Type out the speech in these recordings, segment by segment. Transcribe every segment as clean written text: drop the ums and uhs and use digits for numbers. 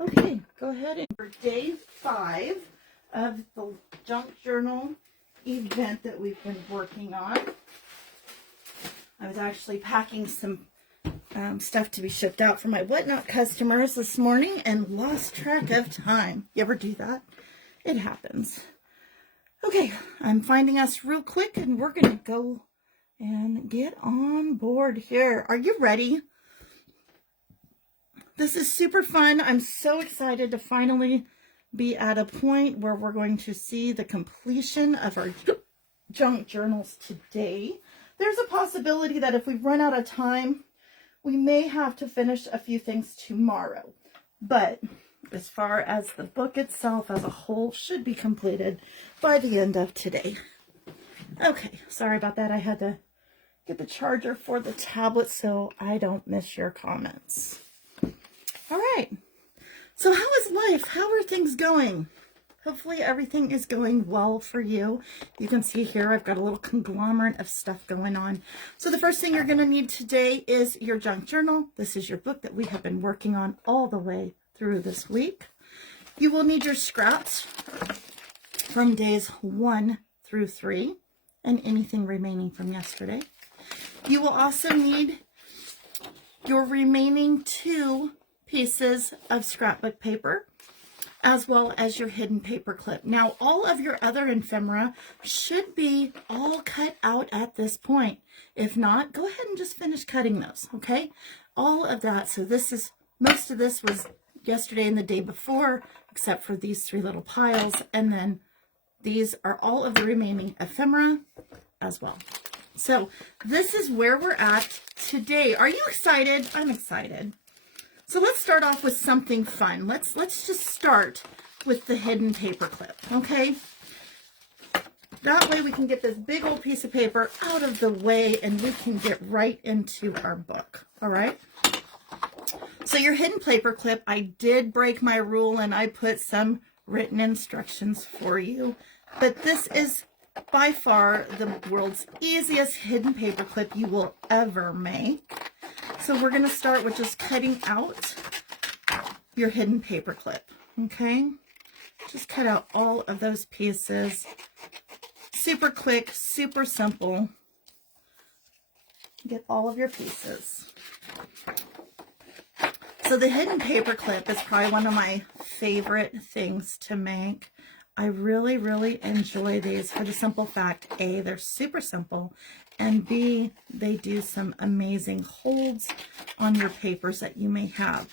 Okay, go ahead and for day 5 of the junk journal event that we've been working on. I was actually packing some stuff to be shipped out for my Whatnot customers this morning and lost track of time. You ever do that? It happens. Okay, I'm finding us real quick and we're going to go and get on board here. Are you ready? This is super fun. I'm so excited to finally be at a point where we're going to see the completion of our junk journals today. There's a possibility that if we run out of time, we may have to finish a few things tomorrow. But as far as the book itself as a whole should be completed by the end of today. Okay, sorry about that. I had to get the charger for the tablet so I don't miss your comments. All right, so how is life? How are things going? Hopefully everything is going well for you. You can see here I've got a little conglomerate of stuff going on. So the first thing you're going to need today is your junk journal. This is your book that we have been working on all the way through this week. You will need your scraps from days 1 through 3 and anything remaining from yesterday. You will also need your remaining 2 pieces of scrapbook paper, as well as your hidden paper clip. Now, all of your other ephemera should be all cut out at this point. If not, go ahead and just finish cutting those, okay? All of that. So this is, most of this was yesterday and the day before, except for these 3 little piles. And then these are all of the remaining ephemera as well. So this is where we're at today. Are you excited? I'm excited. So let's start off with something fun. Let's just start with the hidden paper clip, okay? That way we can get this big old piece of paper out of the way and we can get right into our book, all right? So your hidden paper clip, I did break my rule and I put some written instructions for you, but this is by far the world's easiest hidden paper clip you will ever make. So we're going to start with just cutting out your hidden paper clip, okay? Just cut out all of those pieces. Super quick, super simple. Get all of your pieces. So the hidden paper clip is probably one of my favorite things to make. I really, really enjoy these for the simple fact, A, they're super simple, and B, they do some amazing holds on your papers that you may have.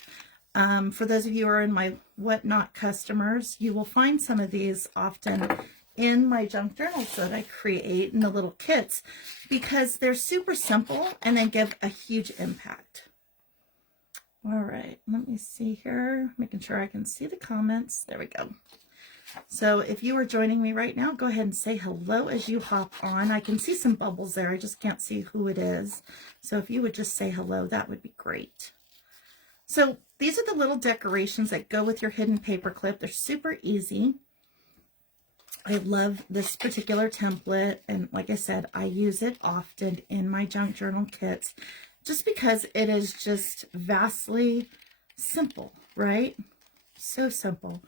For those of you who are in my Whatnot customers, you will find some of these often in my junk journals that I create in the little kits because they're super simple and they give a huge impact. All right, let me see here, making sure I can see the comments. There we go. So if you are joining me right now, go ahead and say hello as you hop on. I can see some bubbles there. I just can't see who it is. So if you would just say hello, that would be great. So these are the little decorations that go with your hidden paper clip. They're super easy. I love this particular template. And like I said, I use it often in my junk journal kits just because it is just vastly simple, right? So simple.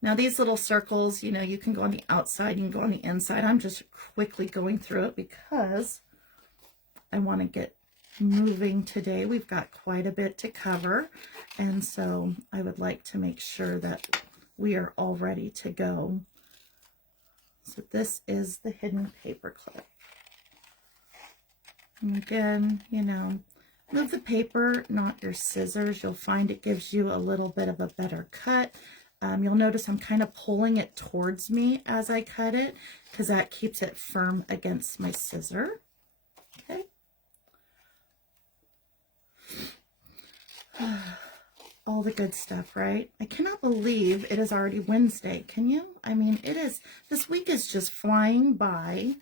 Now these little circles, you know, you can go on the outside, you can go on the inside. I'm just quickly going through it because I want to get moving today. We've got quite a bit to cover. And so I would like to make sure that we are all ready to go. So this is the hidden paper clip. And again, you know, move the paper, not your scissors. You'll find it gives you a little bit of a better cut. You'll notice I'm kind of pulling it towards me as I cut it because that keeps it firm against my scissor. Okay. All the good stuff, right? I cannot believe it is already Wednesday. Can you? I mean, it is. This week is just flying by.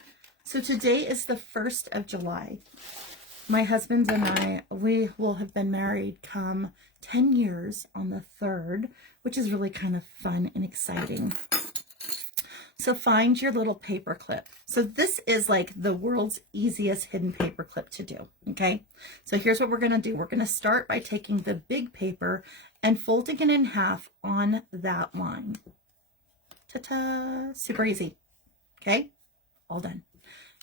So today is the 1st of July. My husband and I, we will have been married come 10 years on the 3rd, which is really kind of fun and exciting. So find your little paper clip. So this is like the world's easiest hidden paper clip to do, okay? So here's what we're gonna do. We're gonna start by taking the big paper and folding it in half on that line. Ta-ta, super easy, okay? All done.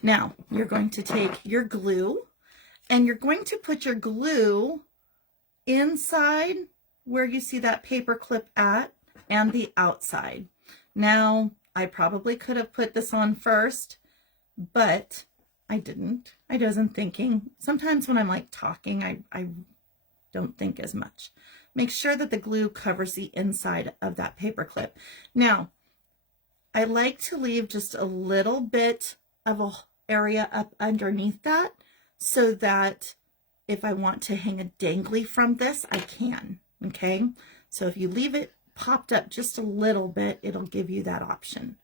Now, you're going to take your glue and you're going to put your glue inside where you see that paper clip at and the outside. Now, I probably could have put this on first, but I didn't. I wasn't thinking. Sometimes when I'm like talking, I don't think as much. Make sure that the glue covers the inside of that paper clip. Now, I like to leave just a little bit of an area up underneath that so that if I want to hang a dangly from this, I can, okay? So if you leave it popped up just a little bit, it'll give you that option.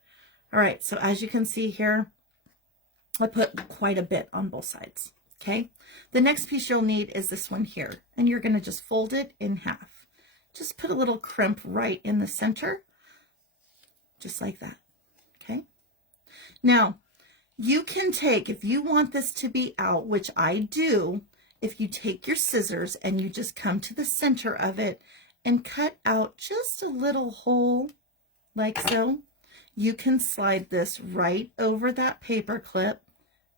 All right, so as you can see here, I put quite a bit on both sides, okay? The next piece you'll need is this one here, and you're gonna just fold it in half. Just put a little crimp right in the center, just like that, okay? Now, you can take, if you want this to be out, which I do, if you take your scissors and you just come to the center of it and cut out just a little hole like so, you can slide this right over that paper clip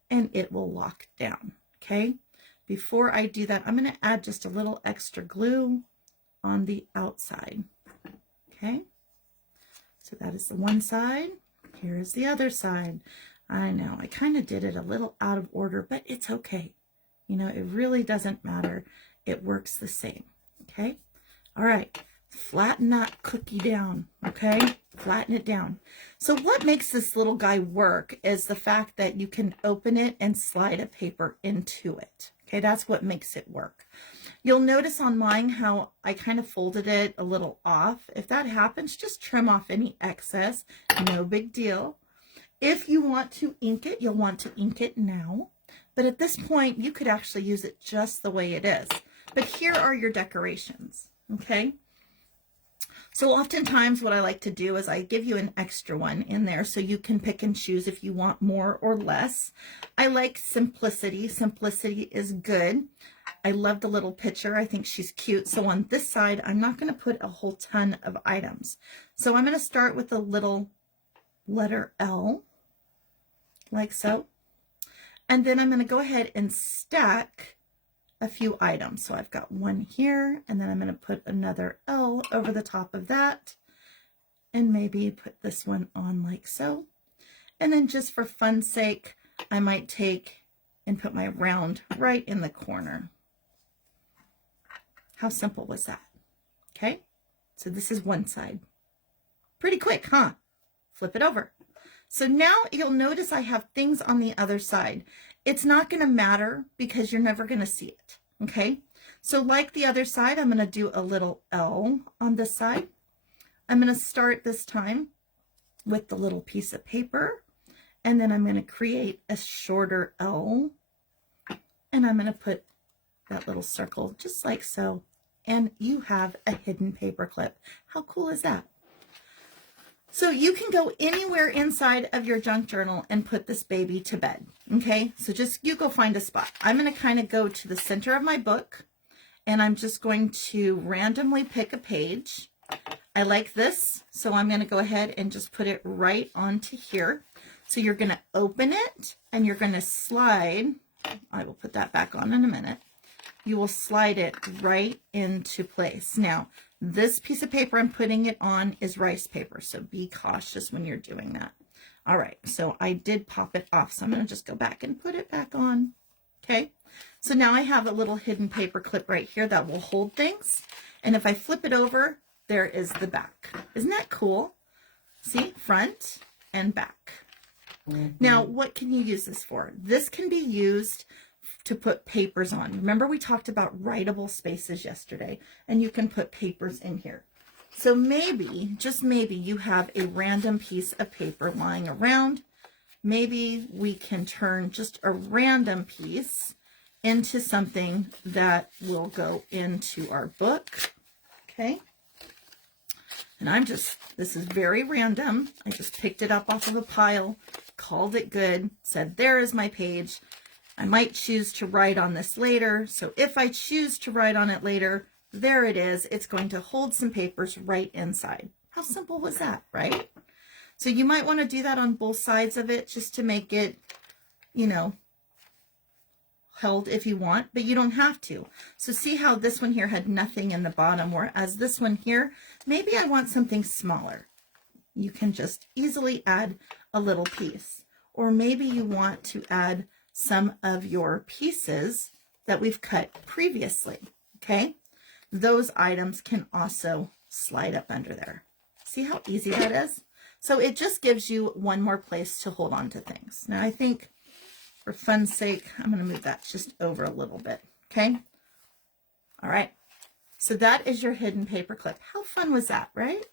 and it will lock down, okay? Before I do that, I'm going to add just a little extra glue on the outside, okay? So that is the one side. Here is the other side. I know, I kind of did it a little out of order, but it's okay. You know, it really doesn't matter. It works the same, okay? All right, flatten that cookie down, okay? Flatten it down. So what makes this little guy work is the fact that you can open it and slide a paper into it, okay? That's what makes it work. You'll notice on mine how I kind of folded it a little off. If that happens, just trim off any excess, no big deal. If you want to ink it, you'll want to ink it now. But at this point, you could actually use it just the way it is. But here are your decorations, okay? So oftentimes what I like to do is I give you an extra one in there so you can pick and choose if you want more or less. I like simplicity. Simplicity is good. I love the little picture. I think she's cute. So on this side, I'm not going to put a whole ton of items. So I'm going to start with the little letter L, like so. And then I'm going to go ahead and stack a few items. So I've got one here, and then I'm going to put another L over the top of that, and maybe put this one on like so. And then just for fun's sake, I might take and put my round right in the corner. How simple was that? Okay, so this is one side. Pretty quick, huh? Flip it over. So now you'll notice I have things on the other side. It's not going to matter because you're never going to see it, okay? So like the other side, I'm going to do a little L on this side. I'm going to start this time with the little piece of paper, and then I'm going to create a shorter L, and I'm going to put that little circle just like so, and you have a hidden paper clip. How cool is that? So you can go anywhere inside of your junk journal and put this baby to bed, okay? So just you go find a spot. I'm going to kind of go to the center of my book, and I'm just going to randomly pick a page. I like this, so I'm going to go ahead and just put it right onto here. So you're going to open it, and you're going to slide. I will put that back on in a minute. You will slide it right into place. Now, this piece of paper I'm putting it on is rice paper, so be cautious when you're doing that. All right, so I did pop it off, so I'm going to just go back and put it back on. Okay, so now I have a little hidden paper clip right here that will hold things, and if I flip it over, there is the back. Isn't that cool? See, front and back. Now, what can you use this for? This can be used to put papers on. Remember we talked about writable spaces yesterday, and you can put papers in here. So maybe, just maybe, you have a random piece of paper lying around. Maybe we can turn just a random piece into something that will go into our book. Okay. And this is very random. I just picked it up off of a pile, called it good, said, there is my page. I might choose to write on this later. So if I choose to write on it later, there it is. It's going to hold some papers right inside. How simple was that, right? So you might want to do that on both sides of it just to make it, you know, held if you want, but you don't have to. So see how this one here had nothing in the bottom, whereas this one here, maybe I want something smaller. You can just easily add a little piece. Or maybe you want to add some of your pieces that we've cut previously, okay? Those items can also slide up under there. See how easy that is? So it just gives you one more place to hold on to things. Now I think for fun's sake, I'm going to move that just over a little bit, okay? All right, so that is your hidden paper clip. How fun was that, right?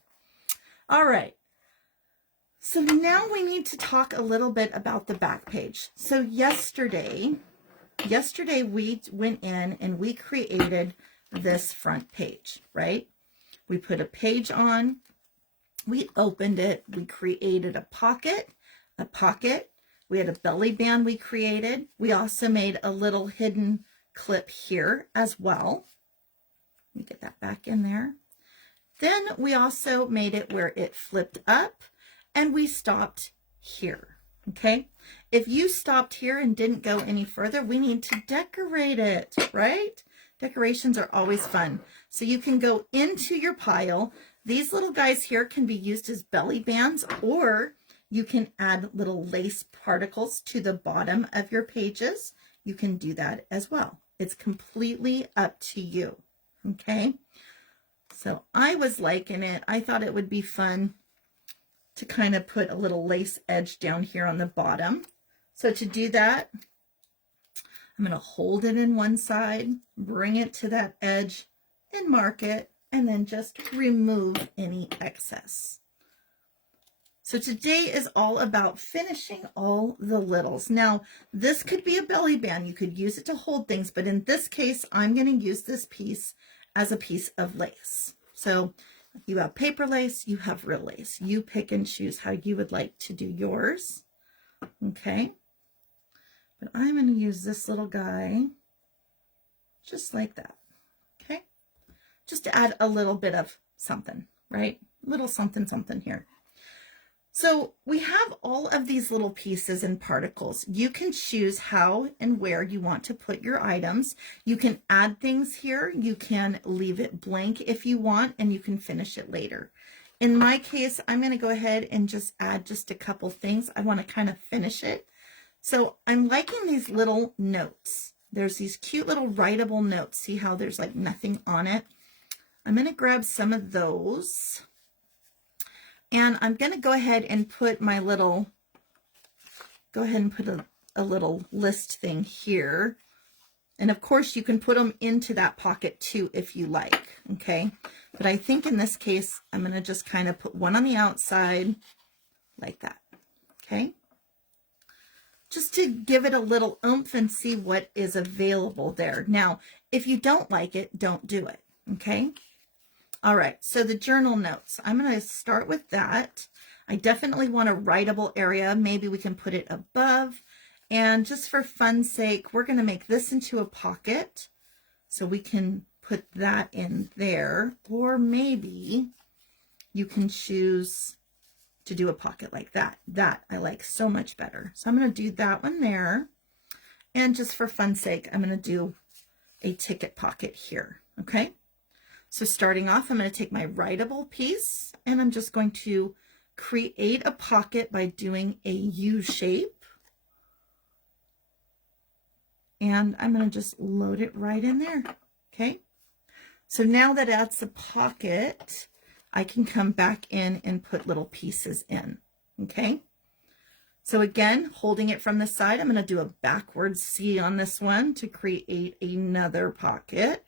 All right, so now we need to talk a little bit about the back page. So yesterday we went in and we created this front page, right? We put a page on, we opened it, we created a pocket, we had a belly band we created. We also made a little hidden clip here as well. Let me get that back in there. Then we also made it where it flipped up and we stopped here, okay? If you stopped here and didn't go any further, we need to decorate it, right? Decorations are always fun. So you can go into your pile. These little guys here can be used as belly bands, or you can add little lace particles to the bottom of your pages. You can do that as well. It's completely up to you, okay? So I was liking it. I thought it would be fun to kind of put a little lace edge down here on the bottom. So to do that, I'm going to hold it in one side, bring it to that edge and mark it, and then just remove any excess. So today is all about finishing all the littles. Now, this could be a belly band. You could use it to hold things, but in this case, I'm going to use this piece as a piece of lace. So you have paper lace, you have real lace. You pick and choose how you would like to do yours. Okay. But I'm going to use this little guy just like that. Okay. Just to add a little bit of something, right? Little something, something here. So we have all of these little pieces and particles. You can choose how and where you want to put your items. You can add things here. You can leave it blank if you want, and you can finish it later. In my case, I'm going to go ahead and just add just a couple things. I want to kind of finish it. So I'm liking these little notes. There's these cute little writable notes. See how there's like nothing on it? I'm going to grab some of those. And I'm going to go ahead and put my little, a little list thing here. And of course you can put them into that pocket too if you like, okay? But I think in this case, I'm going to just kind of put one on the outside like that, okay? Just to give it a little oomph and see what is available there. Now, if you don't like it, don't do it, okay? All right, so the journal notes, I'm going to start with that. I definitely want a writable area. Maybe we can put it above. And just for fun's sake, we're going to make this into a pocket. So we can put that in there. Or maybe you can choose to do a pocket like that. That I like so much better. So I'm going to do that one there. And just for fun's sake, I'm going to do a ticket pocket here, okay? So starting off, I'm going to take my writable piece and I'm just going to create a pocket by doing a U shape. And I'm going to just load it right in there. Okay. So now that that's a pocket, I can come back in and put little pieces in. Okay. So again, holding it from the side, I'm going to do a backwards C on this one to create another pocket.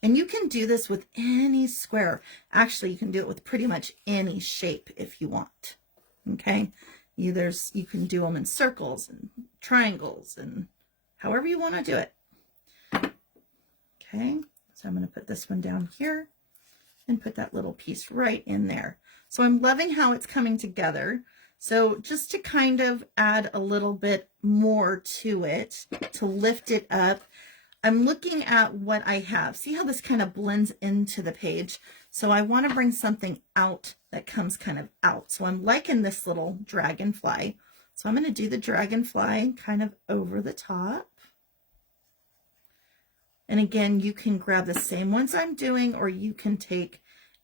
And you can do this with any square. Actually, you can do it with pretty much any shape if you want. Okay. You can do them in circles and triangles and however you want to do it. Okay. So I'm going to put this one down here and put that little piece right in there. So I'm loving how it's coming together. So just to kind of add a little bit more to it, to lift it up, I'm looking at what I have. See how this kind of blends into the page? So I want to bring something out that comes kind of out. So I'm liking this little dragonfly. So I'm going to do the dragonfly kind of over the top. And again, you can grab the same ones I'm doing, or you can take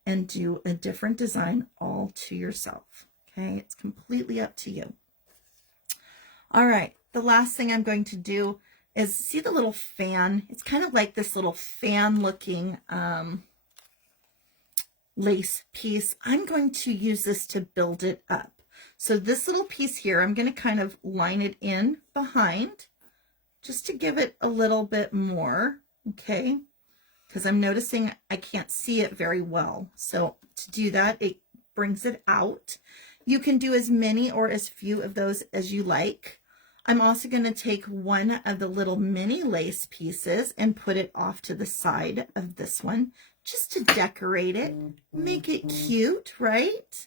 and do a different design all to yourself. Okay, it's completely up to you. All right, the last thing I'm going to do is, see the little fan? It's kind of like this little fan looking lace piece. I'm going to use this to build it up. So this little piece here, I'm going to kind of line it in behind just to give it a little bit more, okay? Because I'm noticing I can't see it very well. So to do that, it brings it out. You can do as many or as few of those as you like. I'm also going to take one of the little mini lace pieces and put it off to the side of this one just to decorate it, make it cute, right?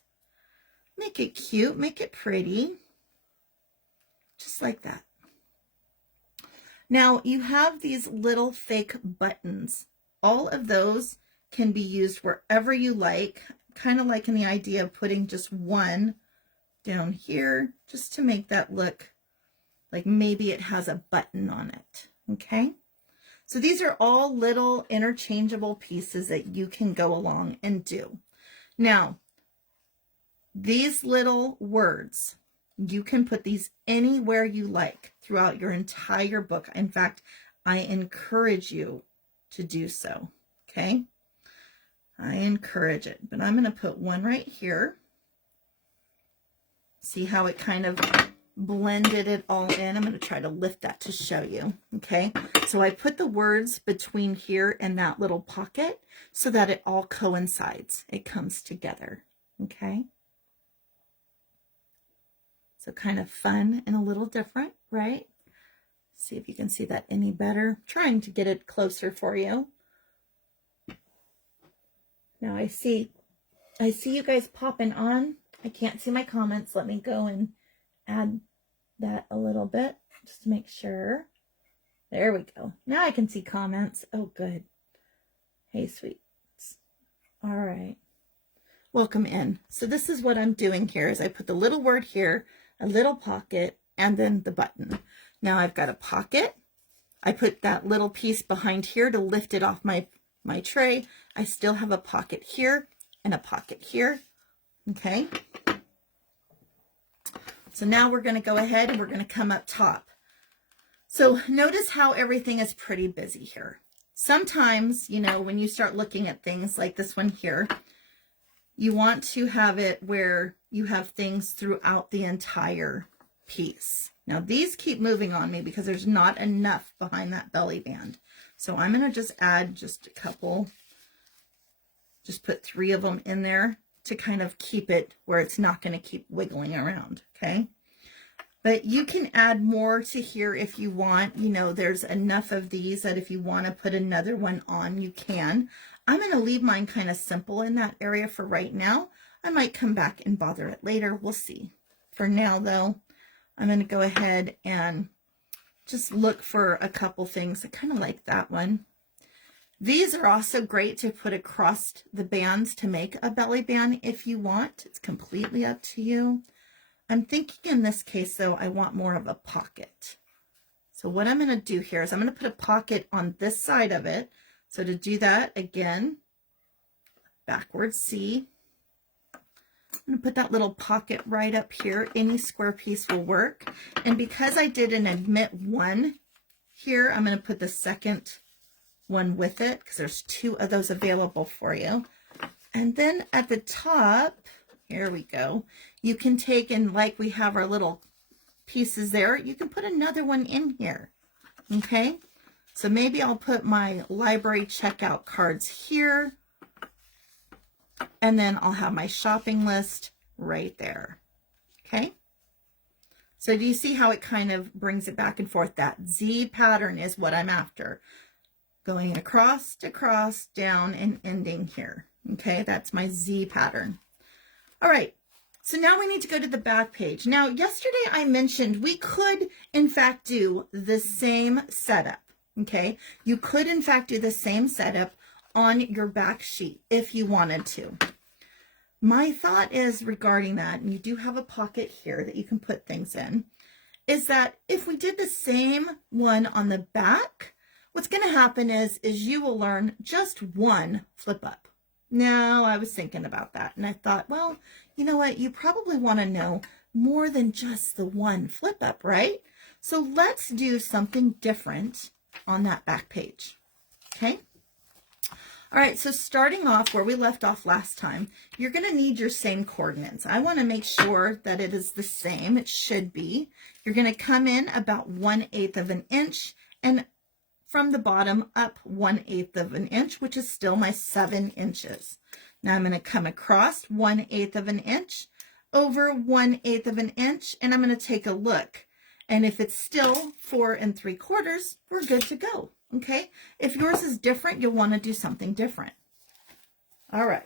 Make it cute, make it pretty, just like that. Now you have these little fake buttons. All of those can be used wherever you like, kind of like in the idea of putting just one down here just to make that look like maybe it has a button on it, okay? So these are all little interchangeable pieces that you can go along and do. Now, these little words, you can put these anywhere you like throughout your entire book. In fact, I encourage you to do so, okay? I encourage it, but I'm going to put one right here. See how it kind of blended it all in? I'm going to try to lift that to show you, okay? So I put the words between here and that little pocket so that it all coincides. It comes together, okay? So kind of fun and a little different, right? See if you can see that any better. Trying to get it closer for you. Now I see you guys popping on. I can't see my comments. Let me go and add that a little bit just to make sure. There we go. Now I can see comments. Oh, good. Hey, sweets. All right. Welcome in. So this is what I'm doing here is I put the little word here, a little pocket, and then the button. Now I've got a pocket. I put that little piece behind here to lift it off my tray. I still have a pocket here and a pocket here. Okay. So now we're going to go ahead and we're going to come up top. So notice how everything is pretty busy here. Sometimes, you know, when you start looking at things like this one here, you want to have it where you have things throughout the entire piece. Now these keep moving on me because there's not enough behind that belly band. So I'm going to just add just a couple, just put 3 of them in there to kind of keep it where it's not going to keep wiggling around, okay? But you can add more to here if you want. You know, there's enough of these that if you want to put another one on, you can. I'm going to leave mine kind of simple in that area for right now. I might come back and bother it later. We'll see. For now, though, I'm going to go ahead and just look for a couple things. I kind of like that one. These are also great to put across the bands to make a belly band if you want. It's completely up to you. I'm thinking in this case, though, I want more of a pocket. So what I'm going to do here is I'm going to put a pocket on this side of it. So to do that, again, backwards C. I'm going to put that little pocket right up here. Any square piece will work. And because I did an admit 1 here, I'm going to put the second one with it because there's 2 of those available for you. And then at the top, here we go. You can take and like we have our little pieces there, you can put another one in here. Okay. So maybe I'll put my library checkout cards here. And then I'll have my shopping list right there. Okay. So do you see how it kind of brings it back and forth? That Z pattern is what I'm after. Going across, down, and ending here. Okay, that's my Z pattern. All right, so now we need to go to the back page. Now, yesterday I mentioned we could, in fact, do the same setup, okay? You could, in fact, do the same setup on your back sheet if you wanted to. My thought is regarding that, and you do have a pocket here that you can put things in, is that if we did the same one on the back, what's going to happen is you will learn just one flip up. Now, I was thinking about that, and I thought, well, you know what? You probably want to know more than just the one flip up, right? So let's do something different on that back page, okay? All right, so starting off where we left off last time, you're going to need your same coordinates. I want to make sure that it is the same. It should be. You're going to come in about 1/8 of an inch, and from the bottom up 1/8 of an inch, which is still my 7 inches. Now I'm going to come across 1/8 of an inch, over 1/8 of an inch, and I'm going to take a look. And if it's still 4 3/4, we're good to go. Okay. If yours is different, you'll want to do something different. All right.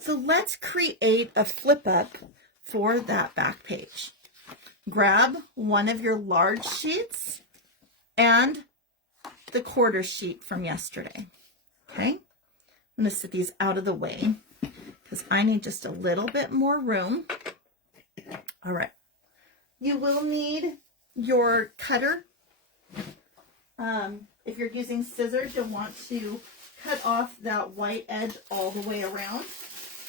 So let's create a flip up for that back page. Grab one of your large sheets and the quarter sheet from yesterday. Okay. I'm going to set these out of the way because I need just a little bit more room. All right. You will need your cutter. If you're using scissors, you'll want to cut off that white edge all the way around.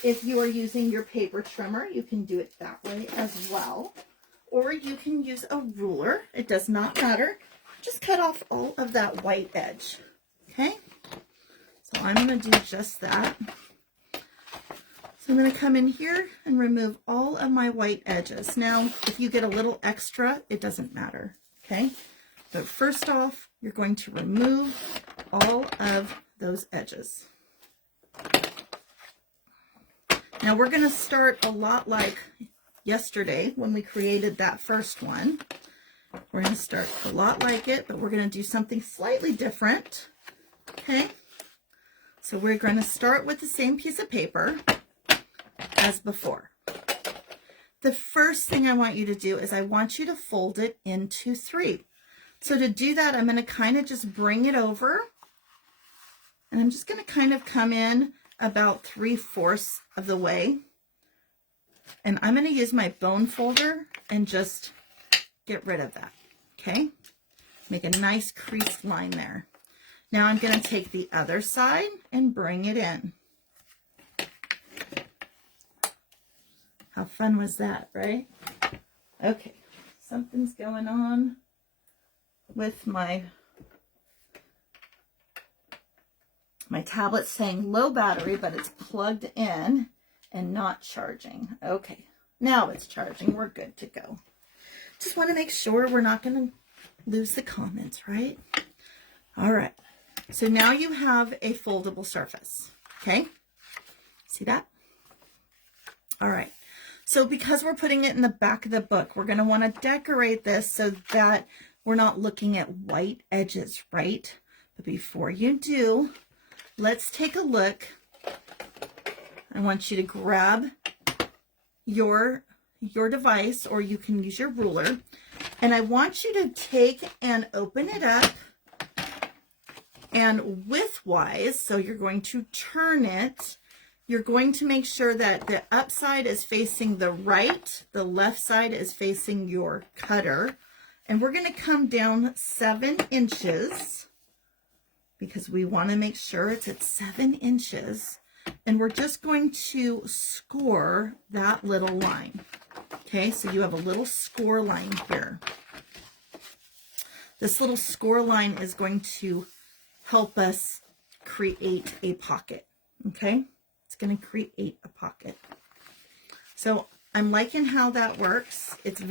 If you are using your paper trimmer, you can do it that way as well. Or you can use a ruler. It does not matter. Just cut off all of that white edge. Okay? So I'm going to do just that. So I'm going to come in here and remove all of my white edges. Now, if you get a little extra, it doesn't matter. Okay? But first off, you're going to remove all of those edges. Now we're going to start a lot like yesterday when we created that first one. We're going to start a lot like it, but we're going to do something slightly different. Okay? So we're going to start with the same piece of paper as before. The first thing I want you to do is I want you to fold it into 3. So to do that, I'm going to kind of just bring it over, and I'm just going to kind of come in about 3/4 of the way, and I'm going to use my bone folder and just get rid of that. Okay, make a nice creased line there. Now I'm going to take the other side and bring it in. How fun was that, right? Okay, something's going on with my tablet saying low battery, but it's plugged in and not charging. Okay, now it's charging. We're good to go. Just want to make sure we're not going to lose the comments, right? All right. So now you have a foldable surface. Okay. See that? All right. So because we're putting it in the back of the book, we're going to want to decorate this so that we're not looking at white edges, right? But before you do, let's take a look. I want you to grab your device, or you can use your ruler, and I want you to take and open it up, and widthwise, so you're going to turn it. You're going to make sure that the upside is facing the right, the left side is facing your cutter. And we're going to come down 7 inches because we want to make sure it's at 7 inches. And we're just going to score that little line. Okay, so you have a little score line here. This little score line is going to help us create a pocket. Okay, it's going to create a pocket. So I'm liking how that works. It's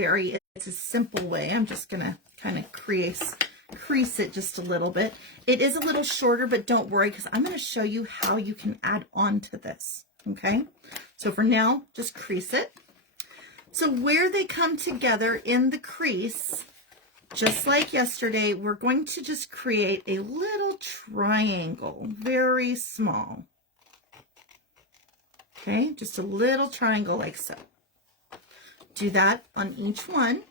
a simple way. I'm just going to kind of crease it just a little bit. It is a little shorter, but don't worry because I'm going to show you how you can add on to this. Okay, so for now, just crease it. So where they come together in the crease, just like yesterday, we're going to just create a little triangle, very small. Okay, just a little triangle like so. Do that on each one.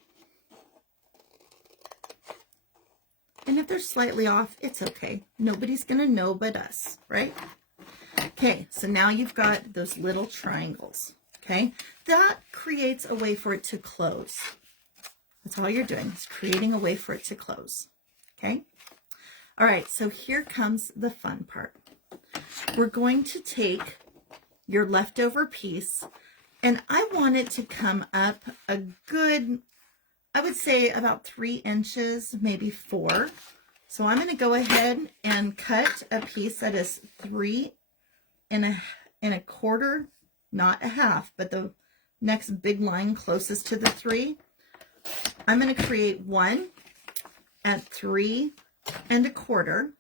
And if they're slightly off, it's okay. Nobody's gonna know but us, right? Okay, so now you've got those little triangles, okay? That creates a way for it to close. That's all you're doing, is creating a way for it to close, okay? All right, so here comes the fun part. We're going to take your leftover piece, and I want it to come up a good, I would say about 3 inches, maybe 4. So I'm going to go ahead and cut a piece that is 3 1/4, not a half, but the next big line closest to the 3. I'm going to create one at 3 1/4.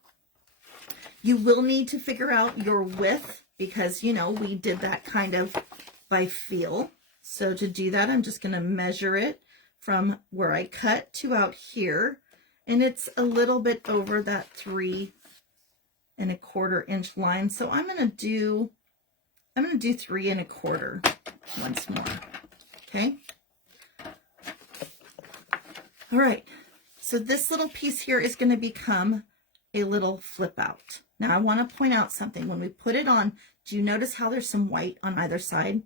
You will need to figure out your width because, you know, we did that kind of by feel. So to do that, I'm just going to measure it from where I cut to out here. And it's a little bit over that 3 1/4 inch line. So I'm going to do 3 1/4 once more. Okay. All right. So this little piece here is going to become a little flip out. Now I want to point out something. When we put it on, do you notice how there's some white on either side?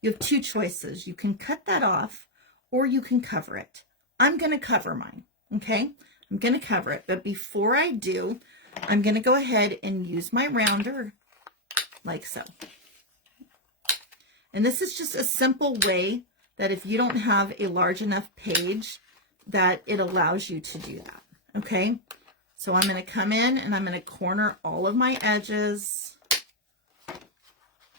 You have 2 choices. You can cut that off or you can cover it. I'm going to cover mine. Okay. I'm going to cover it. But before I do, I'm going to go ahead and use my rounder like so. And this is just a simple way that if you don't have a large enough page, that it allows you to do that. Okay. So I'm going to come in and I'm going to corner all of my edges.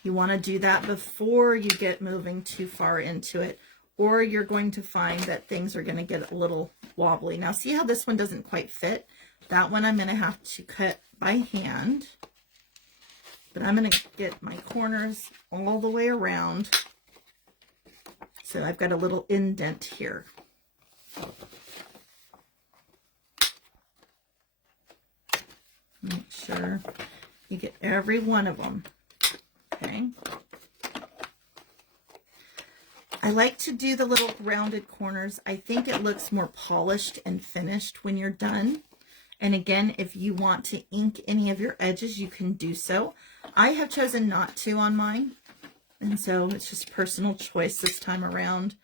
You want to do that before you get moving too far into it, or you're going to find that things are going to get a little wobbly. Now see how this one doesn't quite fit? That one I'm going to have to cut by hand, but I'm going to get my corners all the way around. So I've got a little indent here. Make sure you get every one of them. Okay. I like to do the little rounded corners. I think it looks more polished and finished when you're done. And again, if you want to ink any of your edges, you can do so. I have chosen not to on mine. And so it's just personal choice this time around.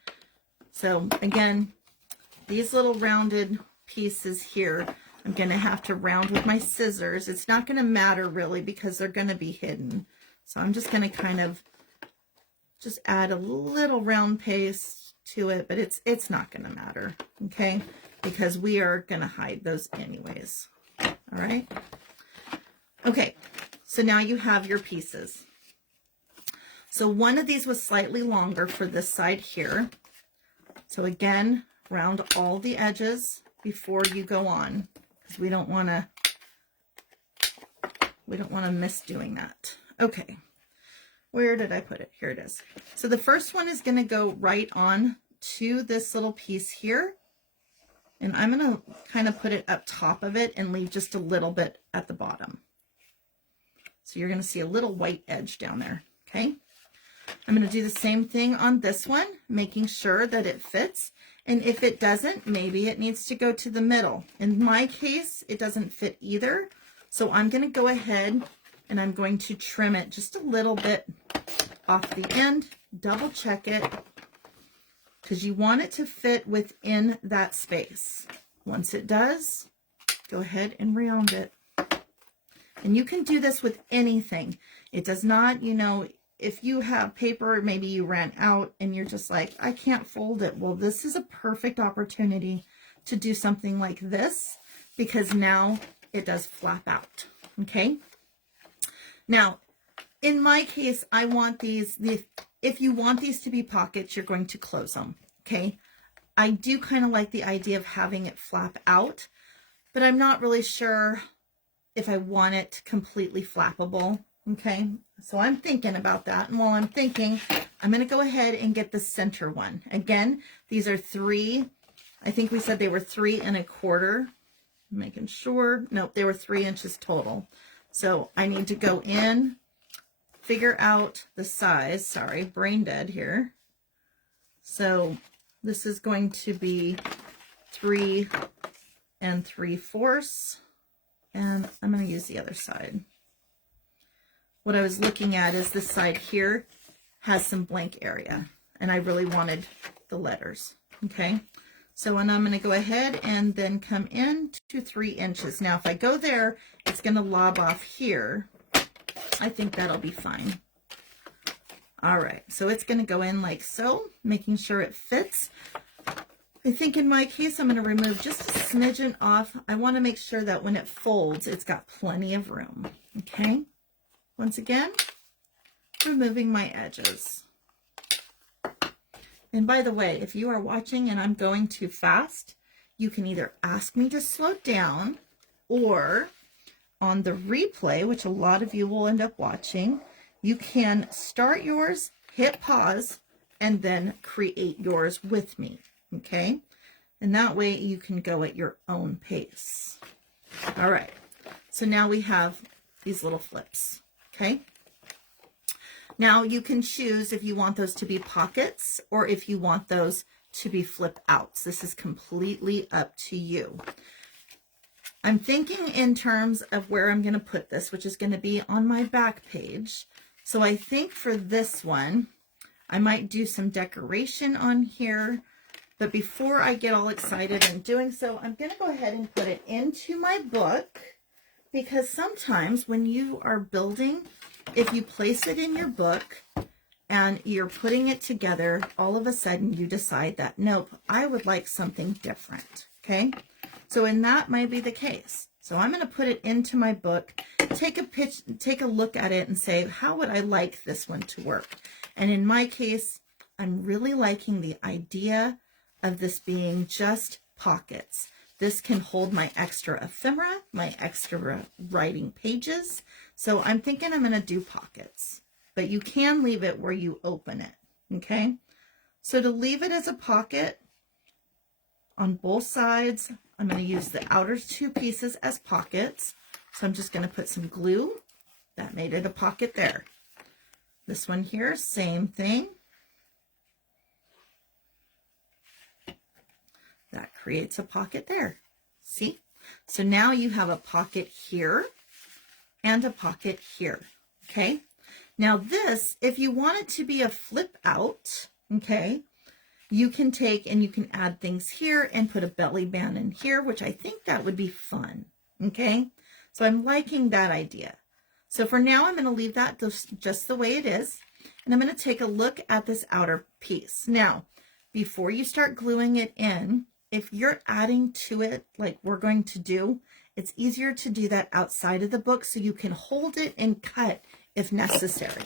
So again, these little rounded pieces here, I'm going to have to round with my scissors. It's not going to matter really because they're going to be hidden. So I'm just going to kind of just add a little round paste to it, but it's not going to matter, okay? Because we are going to hide those anyways. All right. Okay. So now you have your pieces. So one of these was slightly longer for this side here. So again, round all the edges before you go on, because we don't want to miss doing that. Okay. Where did I put it? Here it is. So the first one is going to go right on to this little piece here. And I'm going to kind of put it up top of it and leave just a little bit at the bottom. So you're going to see a little white edge down there. Okay. I'm going to do the same thing on this one, making sure that it fits. And if it doesn't, maybe it needs to go to the middle. In my case, it doesn't fit either. So I'm going to go ahead and I'm going to trim it just a little bit off the end, double check it, because you want it to fit within that space. Once it does, go ahead and round it. And you can do this with anything. It does not, you know, if you have paper, maybe you ran out and you're just like, I can't fold it. Well, this is a perfect opportunity to do something like this, because now it does flap out. Okay. Now, in my case, I want these, if you want these to be pockets, you're going to close them, okay? I do kind of like the idea of having it flap out, but I'm not really sure if I want it completely flappable, okay? So I'm thinking about that, and while I'm thinking, I'm going to go ahead and get the center one. Again, these are 3, I think we said they were 3 1/4, making sure, nope, they were 3 inches total. So I need to go in figure out the size. Sorry, brain dead here. So this is going to be 3 3/4, and I'm going to use the other side. What I was looking at is this side here has some blank area, and I really wanted the letters. Okay, so and I'm going to go ahead and then come in to 3 inches. Now if I go there, it's going to lob off here. I think that'll be fine. All right, so it's going to go in like so, making sure it fits. I think in my case, I'm going to remove just a smidgen off. I want to make sure that when it folds, it's got plenty of room. Okay, once again, removing my edges. And by the way, if you are watching and I'm going too fast, you can either ask me to slow down, or on the replay, which a lot of you will end up watching, you can start yours, hit pause, and then create yours with me, okay? And that way you can go at your own pace. All right, so now we have these little flips, okay? Now you can choose if you want those to be pockets or if you want those to be flip outs. This is completely up to you. I'm thinking in terms of where I'm going to put this, which is going to be on my back page. So I think for this one, I might do some decoration on here. But before I get all excited in doing so, I'm going to go ahead and put it into my book, because sometimes when you are building, if you place it in your book and you're putting it together, all of a sudden you decide that, nope, I would like something different, okay? So, and that might be the case. So I'm going to put it into my book, take a look at it and say, how would I like this one to work? And in my case, I'm really liking the idea of this being just pockets. This can hold my extra ephemera, my extra writing pages. So I'm thinking I'm going to do pockets, but you can leave it where you open it, okay? So to leave it as a pocket on both sides, I'm going to use the outer 2 pieces as pockets. So I'm just going to put some glue. That made it a pocket there. This one here, same thing. That creates a pocket there. See? So now you have a pocket here and a pocket here. Okay? Now this, if you want it to be a flip out, okay, you can take and you can add things here and put a belly band in here, which I think that would be fun. Okay? So I'm liking that idea. So for now, I'm going to leave that just the way it is. And I'm going to take a look at this outer piece. Now, before you start gluing it in, if you're adding to it like we're going to do, it's easier to do that outside of the book so you can hold it and cut if necessary.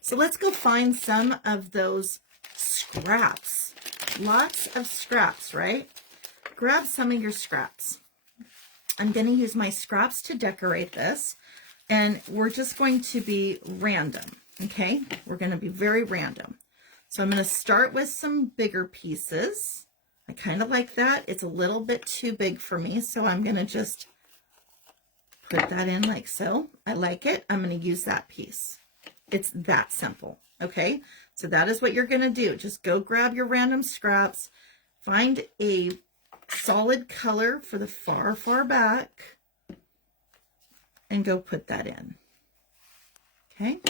So let's go find some of those scraps. Lots of scraps, right? Grab some of your scraps. I'm going to use my scraps to decorate this, and we're just going to be random, okay? We're going to be very random. So I'm going to start with some bigger pieces. I kind of like that. It's a little bit too big for me, so I'm going to just put that in like so. I like it. I'm going to use that piece. It's that simple, okay? So that is what you're going to do. Just go grab your random scraps, find a solid color for the far, far back, and go put that in, okay?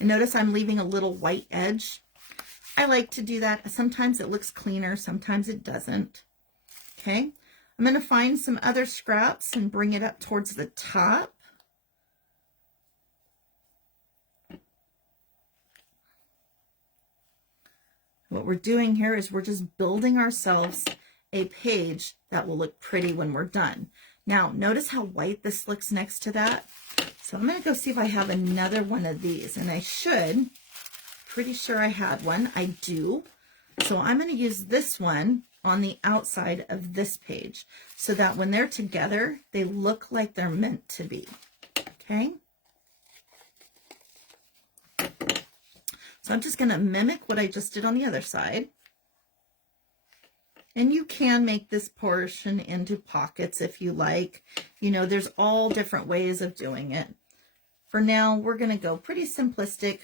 And notice I'm leaving a little white edge. I like to do that. Sometimes it looks cleaner, sometimes it doesn't. Okay, I'm going to find some other scraps and bring it up towards the top. What we're doing here is we're just building ourselves a page that will look pretty when we're done. Now, notice how white this looks next to that. So I'm going to go see if I have another one of these, and I should. Pretty sure I had one. I do. So I'm going to use this one on the outside of this page so that when they're together, they look like they're meant to be. Okay? So I'm just going to mimic what I just did on the other side. And you can make this portion into pockets if you like. You know, there's all different ways of doing it. for now, we're going to go pretty simplistic.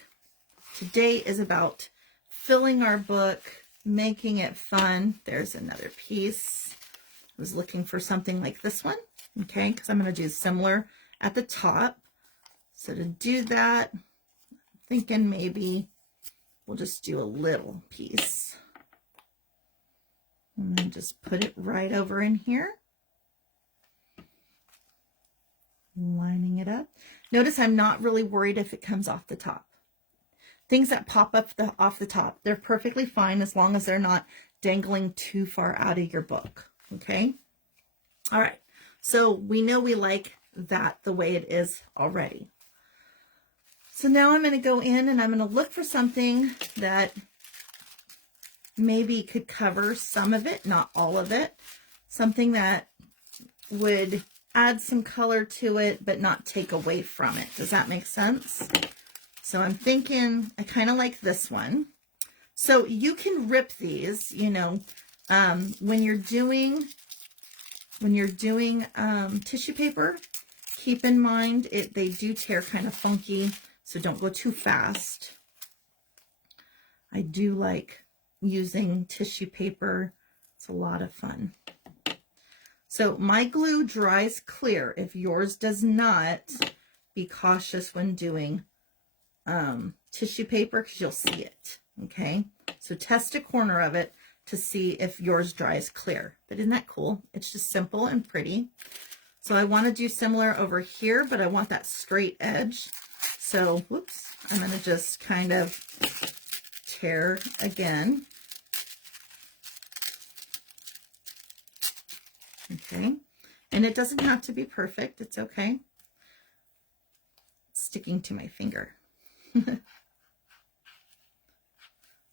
Today is about filling our book, making it fun. There's another piece. I was looking for something like this one, okay, because I'm going to do similar at the top. So to do that, I'm thinking maybe we'll just do a little piece. And then just put it right over in here. Lining it up. Notice I'm not really worried if it comes off the top. Things that pop up off the top, they're perfectly fine as long as they're not dangling too far out of your book, okay? All right, so we know we like that the way it is already. So now I'm going to go in and I'm going to look for something that maybe could cover some of it, not all of it. Something that would add some color to it, but not take away from it. Does that make sense? So I'm thinking, I kind of like this one. So you can rip these, you know, when you're doing tissue paper, keep in mind they do tear kind of funky, so don't go too fast. I do like using tissue paper. It's a lot of fun. So my glue dries clear. If yours does not, be cautious when doing tissue paper because you'll see it, okay? So test a corner of it to see if yours dries clear. But isn't that cool? It's just simple and pretty. So I want to do similar over here, but I want that straight edge. So, whoops, I'm going to just kind of tear again. Okay, and it doesn't have to be perfect. It's okay. It's sticking to my finger.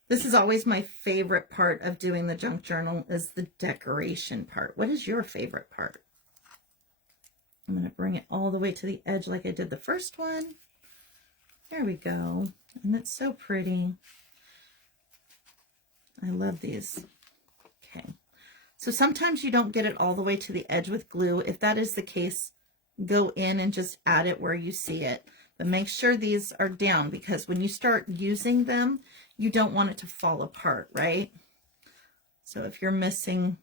This is always my favorite part of doing the junk journal is the decoration part. What is your favorite part? I'm going to bring it all the way to the edge like I did the first one. There we go. And it's so pretty. I love these. Okay. So sometimes you don't get it all the way to the edge with glue. If that is the case, go in and just add it where you see it. But make sure these are down because when you start using them, you don't want it to fall apart, right? So if you're missing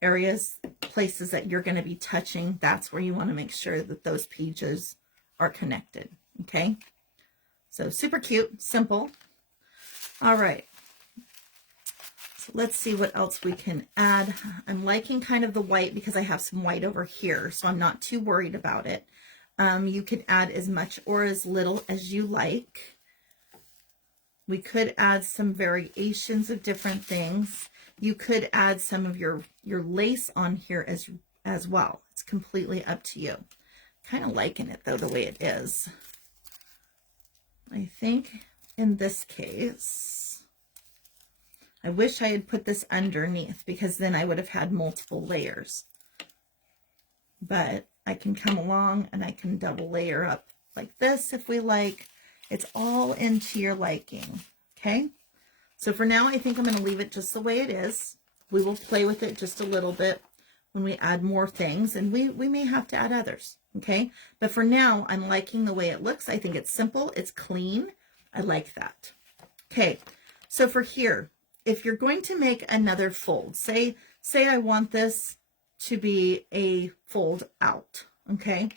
areas, places that you're going to be touching, that's where you want to make sure that those pages are connected, okay? So super cute, simple. All right. So let's see what else we can add. I'm liking kind of the white because I have some white over here, so I'm not too worried about it. You can add as much or as little as you like. We could add some variations of different things. You could add some of your lace on here as well. It's completely up to you. Kind of liking it though, the way it is. I think in this case, I wish I had put this underneath because then I would have had multiple layers. But I can come along and I can double layer up like this if we like. It's all into your liking, okay? So for now, I think I'm going to leave it just the way it is. We will play with it just a little bit when we add more things, and we may have to add others, okay? But for now, I'm liking the way it looks. I think it's simple. It's clean. I like that. Okay, so for here, if you're going to make another fold, say I want this to be a fold out, okay?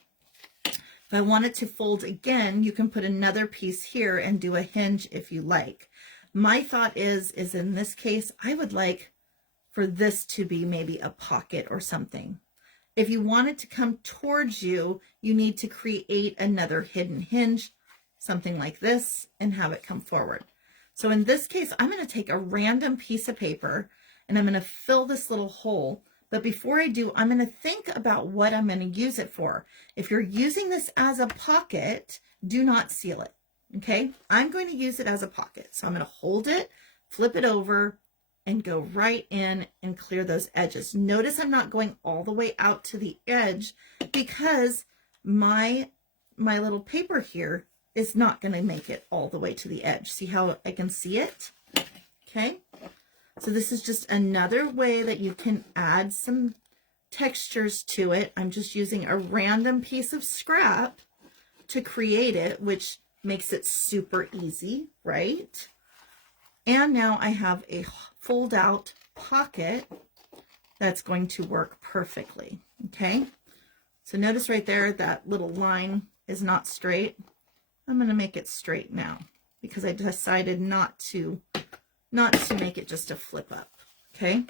If I want it to fold again, you can put another piece here and do a hinge if you like. My thought is in this case, I would like for this to be maybe a pocket or something. If you want it to come towards you, you need to create another hidden hinge, something like this, and have it come forward. So in this case, I'm going to take a random piece of paper and I'm going to fill this little hole. But before I do, I'm going to think about what I'm going to use it for. If you're using this as a pocket, do not seal it, okay? I'm going to use it as a pocket. So I'm going to hold it, flip it over, and go right in and clear those edges. Notice I'm not going all the way out to the edge because my little paper here is not going to make it all the way to the edge. See how I can see it? Okay. So this is just another way that you can add some textures to it. I'm just using a random piece of scrap to create it, which makes it super easy, right? And now I have a fold out pocket that's going to work perfectly, okay? So notice right there, that little line is not straight. I'm going to make it straight now because I decided not to make it just a flip up, okay?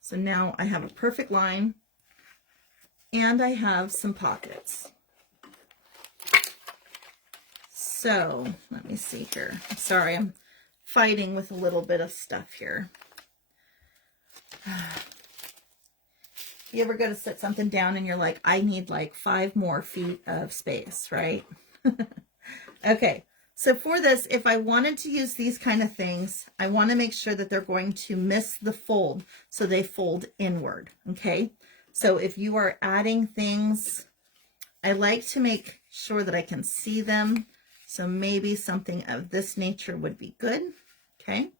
So now I have a perfect line and I have some pockets. So let me see here. I'm sorry, I'm fighting with a little bit of stuff here. You ever go to set something down and you're like, I need like 5 more feet of space, right? Okay, so for this, if I wanted to use these kind of things, I want to make sure that they're going to miss the fold, so they fold inward, okay? So if you are adding things, I like to make sure that I can see them. So maybe something of this nature would be good, okay?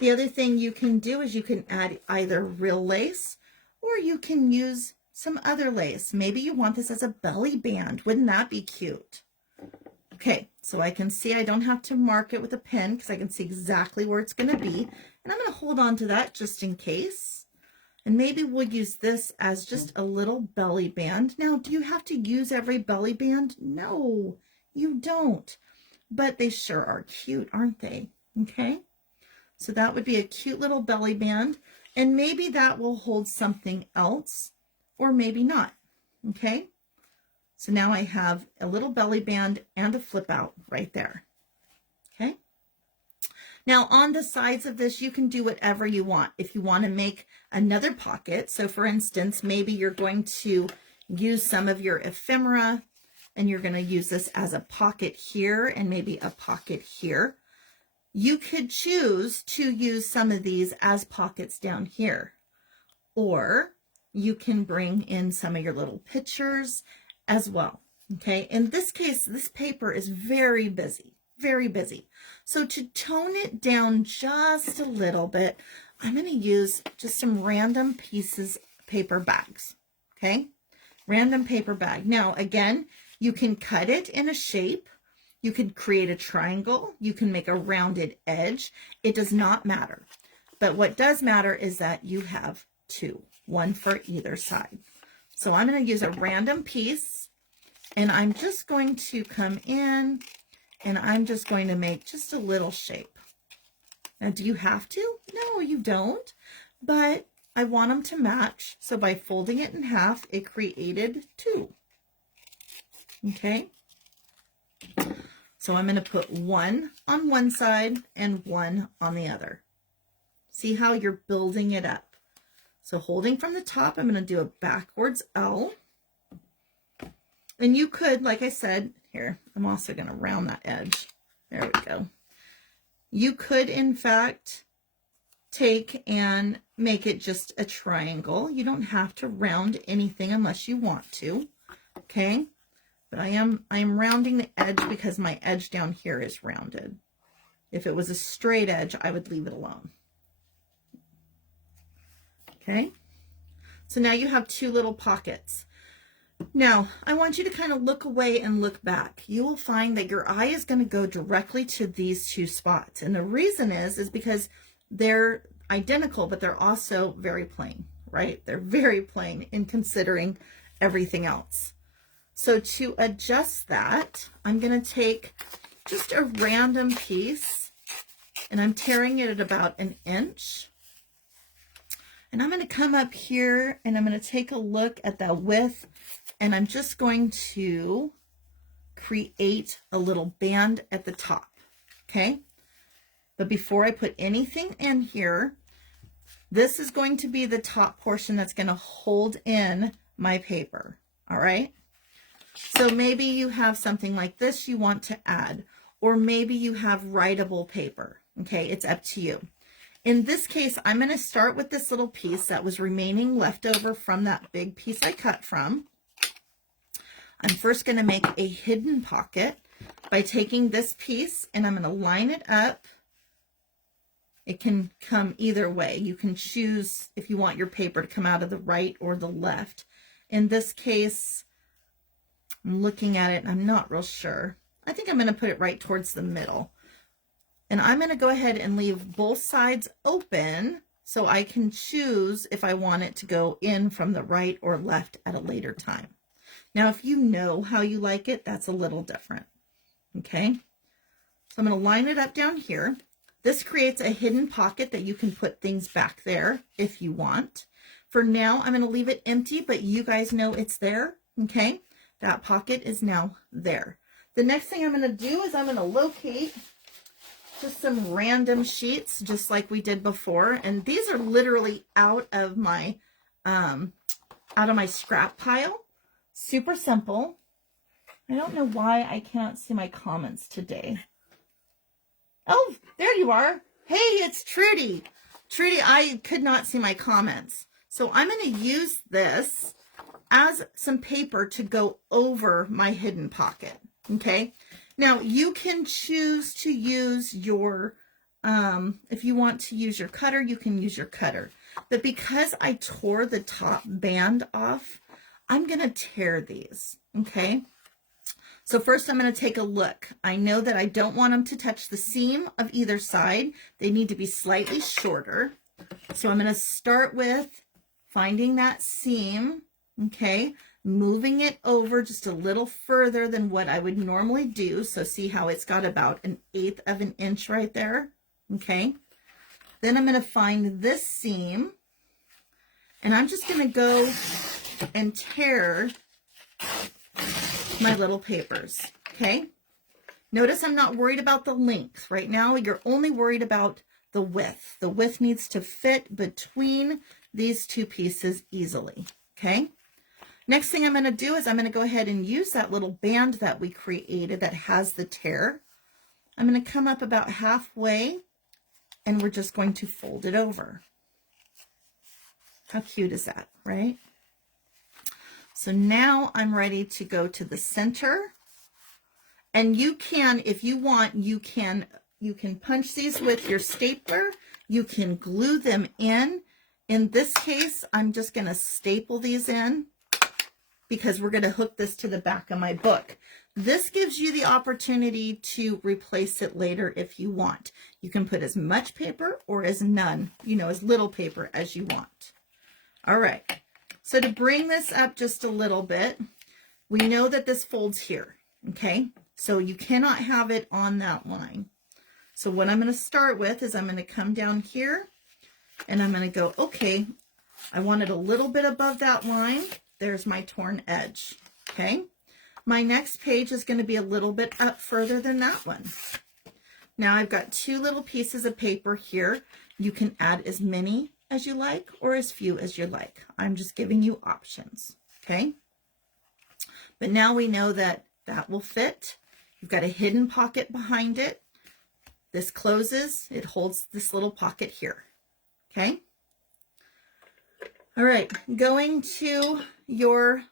The other thing you can do is you can add either real lace or you can use some other lace. Maybe you want this as a belly band. Wouldn't that be cute? Okay, so I can see I don't have to mark it with a pen because I can see exactly where it's going to be. And I'm going to hold on to that just in case. And maybe we'll use this as just a little belly band. Now, do you have to use every belly band? No, you don't. But they sure are cute, aren't they? Okay, so that would be a cute little belly band. And maybe that will hold something else, or maybe not, okay? So now I have a little belly band and a flip out right there, okay? Now on the sides of this, you can do whatever you want. If you want to make another pocket, so for instance, maybe you're going to use some of your ephemera and you're going to use this as a pocket here and maybe a pocket here. You could choose to use some of these as pockets down here, or you can bring in some of your little pictures as well, okay? In this case, this paper is very busy, very busy. So to tone it down just a little bit, I'm going to use just some random pieces, paper bags, okay? Random paper bag. Now, again, you can cut it in a shape. You can create a triangle. You can make a rounded edge. It does not matter. But what does matter is that you have 2, 1 for either side. So I'm going to use a random piece and I'm just going to come in and I'm just going to make just a little shape. Now, do you have to? No, you don't. But I want them to match. So by folding it in half, it created 2. Okay. So I'm going to put 1 on one side and 1 on the other. See how you're building it up. So holding from the top, I'm going to do a backwards L. And you could, like I said, here, I'm also going to round that edge. There we go. You could, in fact, take and make it just a triangle. You don't have to round anything unless you want to. Okay. But I am rounding the edge because my edge down here is rounded. If it was a straight edge, I would leave it alone. Okay, so now you have 2 little pockets. Now, I want you to kind of look away and look back. You will find that your eye is going to go directly to these 2 spots. And the reason is because they're identical, but they're also very plain, right? They're very plain in considering everything else. So to adjust that, I'm going to take just a random piece and I'm tearing it at about 1 inch. And I'm going to come up here and I'm going to take a look at that width and I'm just going to create a little band at the top, okay? But before I put anything in here, this is going to be the top portion that's going to hold in my paper, all right? So maybe you have something like this you want to add, or maybe you have writable paper, okay? It's up to you. In this case, I'm going to start with this little piece that was remaining left over from that big piece I cut from. I'm first going to make a hidden pocket by taking this piece and I'm going to line it up. It can come either way. You can choose if you want your paper to come out of the right or the left. In this case, I'm looking at it and I'm not real sure. I think I'm going to put it right towards the middle. And I'm going to go ahead and leave both sides open so I can choose if I want it to go in from the right or left at a later time. Now, if you know how you like it, that's a little different. Okay. So I'm going to line it up down here. This creates a hidden pocket that you can put things back there if you want. For now, I'm going to leave it empty, but you guys know it's there. Okay. That pocket is now there. The next thing I'm going to do is I'm going to locate just some random sheets, just like we did before. And these are literally out of my scrap pile. Super simple. I don't know why I can't see my comments today. Oh, there you are. Hey, it's Trudy. Trudy, I could not see my comments. So I'm going to use this as some paper to go over my hidden pocket. Okay. Now you can choose to use your, if you want to use your cutter, you can use your cutter. But because I tore the top band off, I'm going to tear these. Okay. So first I'm going to take a look. I know that I don't want them to touch the seam of either side. They need to be slightly shorter. So I'm going to start with finding that seam. Okay. Moving it over just a little further than what I would normally do. So see how it's got about 1/8 of an inch right there. Okay. Then I'm going to find this seam and I'm just going to go and tear my little papers. Okay. Notice I'm not worried about the length. Right now, you're only worried about the width. The width needs to fit between these two pieces easily. Okay. Next thing I'm going to do is I'm going to go ahead and use that little band that we created that has the tear. I'm going to come up about halfway and we're just going to fold it over. How cute is that, right? So now I'm ready to go to the center. And you can, if you want, you can punch these with your stapler. You can glue them in. In this case, I'm just going to staple these in because we're going to hook this to the back of my book. This gives you the opportunity to replace it later if you want. You can put as much paper or as none, as little paper as you want. All right. So to bring this up just a little bit, we know that this folds here. Okay. So you cannot have it on that line. So what I'm going to start with is I'm going to come down here and I'm going to go, okay, I want it a little bit above that line. There's my torn edge. Okay. My next page is going to be a little bit up further than that one. Now I've got two little pieces of paper here. You can add as many as you like or as few as you like. I'm just giving you options. Okay. But now we know that that will fit. You've got a hidden pocket behind it. This closes. It holds this little pocket here. Okay. All right, going to your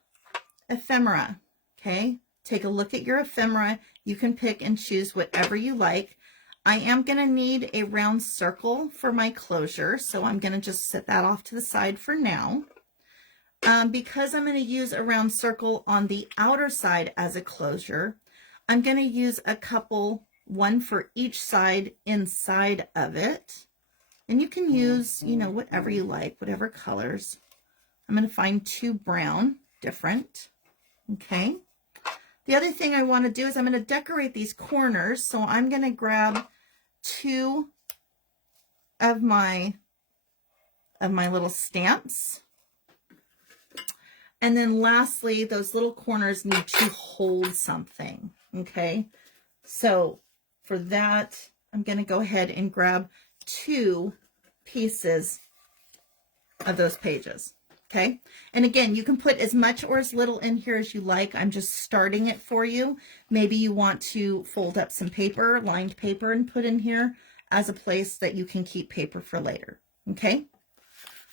ephemera, okay? Take a look at your ephemera. You can pick and choose whatever you like. I am going to need a round circle for my closure, so I'm going to just set that off to the side for now. Because I'm going to use a round circle on the outer side as a closure, I'm going to use a couple, one for each side inside of it. And you can use, whatever you like, whatever colors. I'm going to find two brown, different. Okay. The other thing I want to do is I'm going to decorate these corners. So I'm going to grab two of my little stamps. And then lastly, those little corners need to hold something. Okay. So for that, I'm going to go ahead and grab two pieces of those pages. Okay. And again, you can put as much or as little in here as you like. I'm just starting it for you. Maybe you want to fold up some paper, lined paper, and put in here as a place that you can keep paper for later. Okay.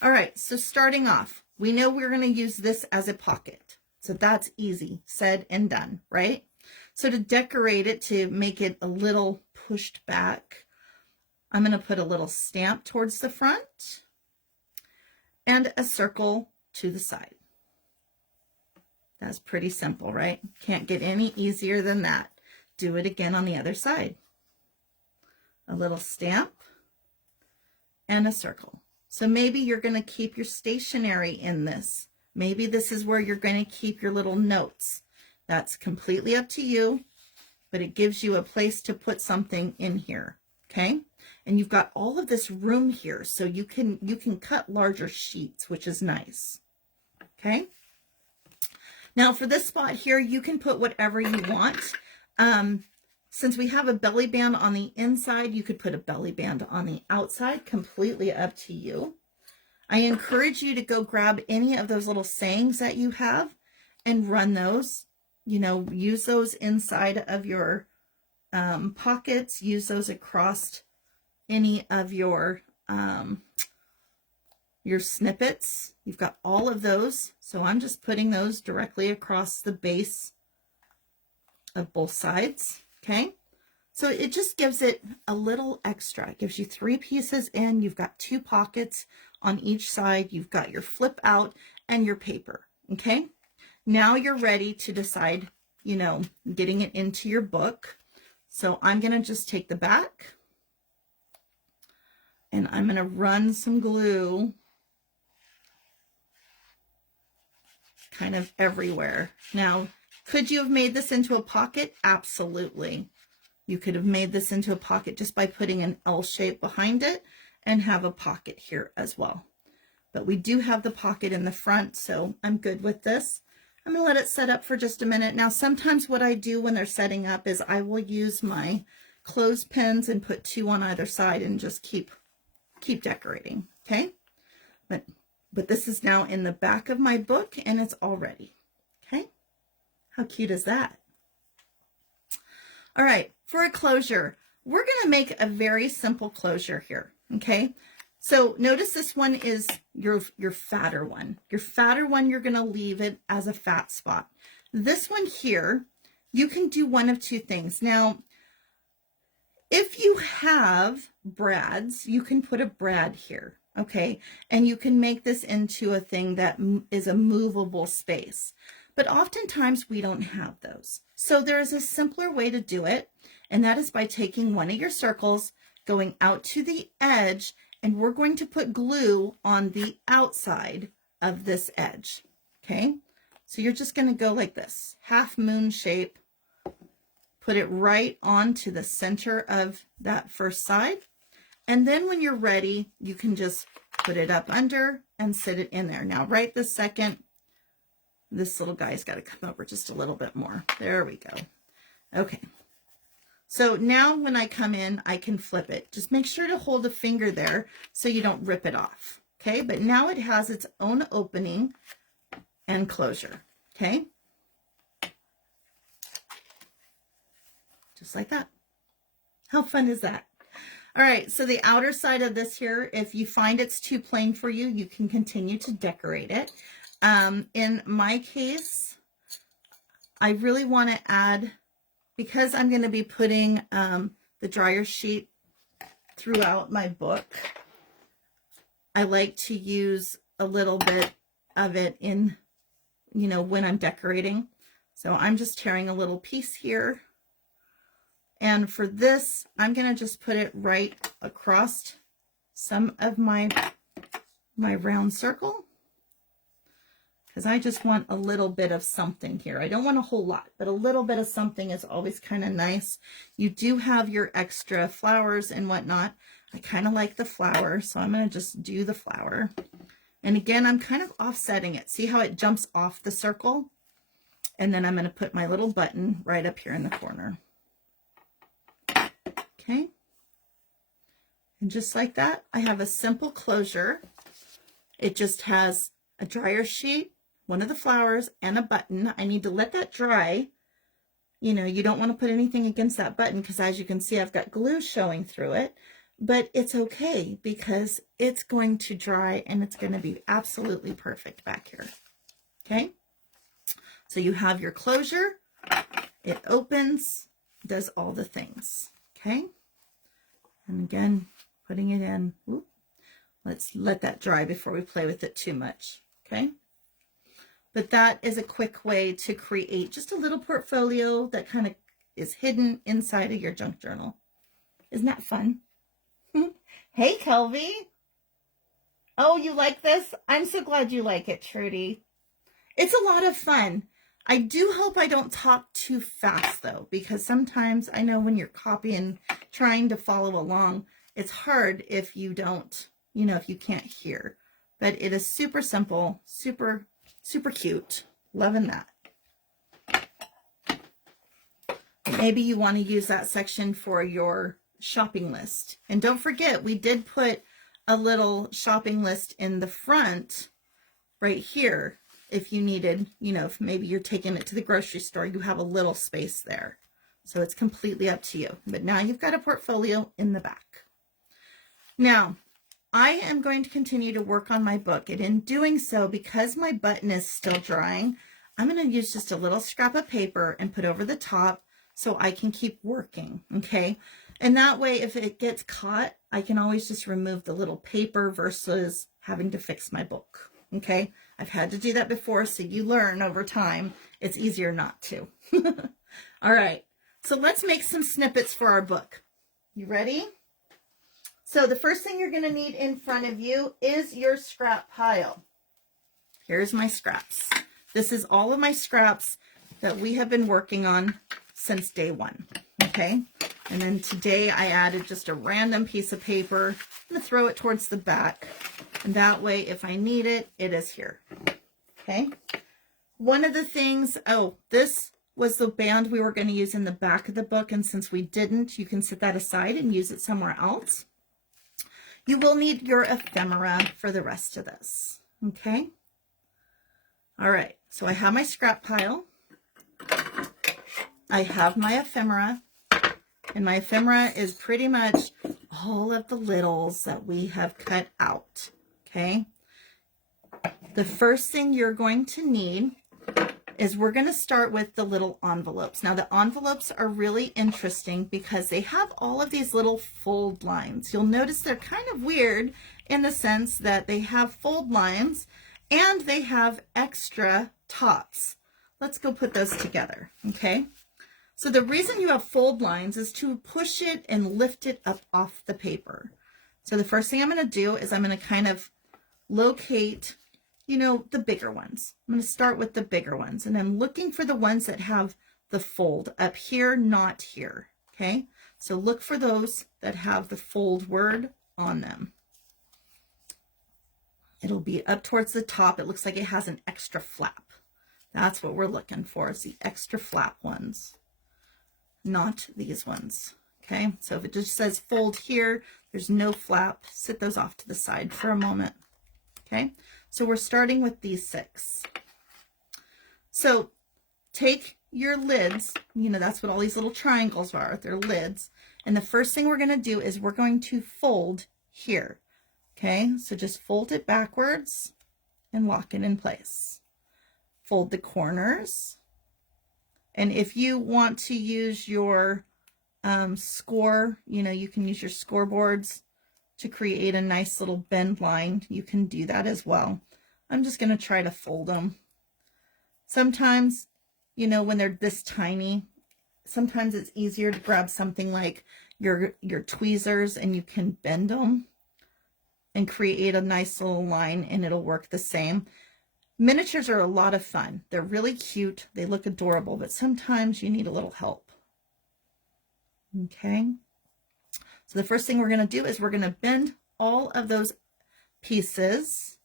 All right. So starting off, we know we're going to use this as a pocket. So that's easy, said and done, right? So to decorate it, to make it a little pushed back, I'm going to put a little stamp towards the front and a circle to the side. That's pretty simple, right? Can't get any easier than that. Do it again on the other side. A little stamp and a circle. So maybe you're going to keep your stationery in this. Maybe this is where you're going to keep your little notes. That's completely up to you, but it gives you a place to put something in here, okay? And you've got all of this room here, so you can cut larger sheets, which is nice, okay? Now for this spot here, you can put whatever you want. Since we have a belly band on the inside, you could put a belly band on the outside, completely up to you. I encourage you to go grab any of those little sayings that you have and run those, you know, use those inside of your pockets, use those across any of your snippets. You've got all of those. So I'm just putting those directly across the base of both sides. Okay. So it just gives it a little extra. It gives you 3 pieces in. You've got 2 pockets on each side. You've got your flip out and your paper. Okay. Now you're ready to decide, you know, getting it into your book. So I'm going to just take the back and I'm going to run some glue kind of everywhere. Now, could you have made this into a pocket? Absolutely. You could have made this into a pocket just by putting an L shape behind it and have a pocket here as well. But we do have the pocket in the front, so I'm good with this. I'm going to let it set up for just a minute. Now, sometimes what I do when they're setting up is I will use my clothespins and put 2 on either side and just keep decorating, okay? But this is now in the back of my book and it's all ready, okay? How cute is that? All right, for a closure, we're going to make a very simple closure here, okay? So notice this one is your fatter one. Your fatter one, you're going to leave it as a fat spot. This one here, you can do one of 2 things. Now, if you have brads, you can put a brad here, okay? And you can make this into a thing that is a movable space. But oftentimes we don't have those. So there is a simpler way to do it, and that is by taking one of your circles, going out to the edge, and we're going to put glue on the outside of this edge, okay? So you're just going to go like this, half moon shape, put it right onto the center of that first side, and then when you're ready, you can just put it up under and sit it in there. Now, right this second, this little guy's got to come over just a little bit more. There we go. Okay. So now when I come in, I can flip it. Just make sure to hold a finger there so you don't rip it off. Okay. But now it has its own opening and closure. Okay. Just like that. How fun is that? All right. So the outer side of this here, if you find it's too plain for you, you can continue to decorate it. In my case, I really want to add, because I'm going to be putting the dryer sheet throughout my book, I like to use a little bit of it in, you know, when I'm decorating. So I'm just tearing a little piece here. And for this, I'm going to just put it right across some of my round circle, because I just want a little bit of something here. I don't want a whole lot, but a little bit of something is always kind of nice. You do have your extra flowers and whatnot. I kind of like the flower, so I'm going to just do the flower. And again, I'm kind of offsetting it. See how it jumps off the circle? And then I'm going to put my little button right up here in the corner. Okay. And just like that, I have a simple closure. It just has a dryer sheet, one of the flowers, and a button. I need to let that dry. You know, you don't want to put anything against that button because, as you can see, I've got glue showing through it. But it's okay because it's going to dry and it's going to be absolutely perfect back here. Okay? So you have your closure. It opens, does all the things. Okay? And again, putting it in. Let's let that dry before we play with it too much. Okay? but that is a quick way to create just a little portfolio that kind of is hidden inside of your junk journal. Isn't that fun? Hey, Kelby. Oh, you like this? I'm so glad you like it, Trudy. It's a lot of fun. I do hope I don't talk too fast, though, because sometimes I know when you're copying, trying to follow along, it's hard if you don't, you know, if you can't hear. But it is super simple, super, super cute. Loving that. Maybe you want to use that section for your shopping list. And don't forget, we did put a little shopping list in the front right here. If you needed, you know, if maybe you're taking it to the grocery store, you have a little space there. So it's completely up to you. But now you've got a portfolio in the back. Now, I am going to continue to work on my book. And in doing so, because my button is still drying, I'm going to use just a little scrap of paper and put over the top so I can keep working, okay? And that way, if it gets caught, I can always just remove the little paper versus having to fix my book, okay? I've had to do that before, so you learn over time. It's easier not to. All right, so let's make some snippets for our book. You ready? So the first thing you're going to need in front of you is your scrap pile. Here's my scraps. This is all of my scraps that we have been working on since day one, okay? And then today I added just a random piece of paper. I'm going to throw it towards the back. And that way, if I need it, it is here, okay? One of the things, oh, this was the band we were going to use in the back of the book. And since we didn't, you can set that aside and use it somewhere else. You will need your ephemera for the rest of this, okay? All right, so I have my scrap pile. I have my ephemera. And my ephemera is pretty much all of the littles that we have cut out, okay? The first thing you're going to need is we're going to start with the little envelopes. Now, the envelopes are really interesting because they have all of these little fold lines. You'll notice they're kind of weird in the sense that they have fold lines and they have extra tops. Let's go put those together, okay? So the reason you have fold lines is to push it and lift it up off the paper. So the first thing I'm going to do is I'm going to kind of locate, you know, the bigger ones. I'm going to start with the bigger ones, and I'm looking for the ones that have the fold up here, not here, okay? So look for those that have the fold word on them. It'll be up towards the top. It looks like it has an extra flap. That's what we're looking for, is the extra flap ones. Not these ones, okay? So if it just says fold here, there's no flap, sit those off to the side for a moment, okay? So we're starting with these 6. So take your lids, you know, that's what all these little triangles are, they're lids. And the first thing we're going to do is we're going to fold here, okay? So just fold it backwards and lock it in place. Fold the corners. And if you want to use your score, you know, you can use your scoreboards to create a nice little bend line. You can do that as well. I'm just going to try to fold them. Sometimes, you know, when they're this tiny, sometimes it's easier to grab something like your tweezers and you can bend them and create a nice little line and it'll work the same. Miniatures are a lot of fun. They're really cute. They look adorable, but sometimes you need a little help. Okay. So the first thing we're going to do is we're going to bend all of those pieces,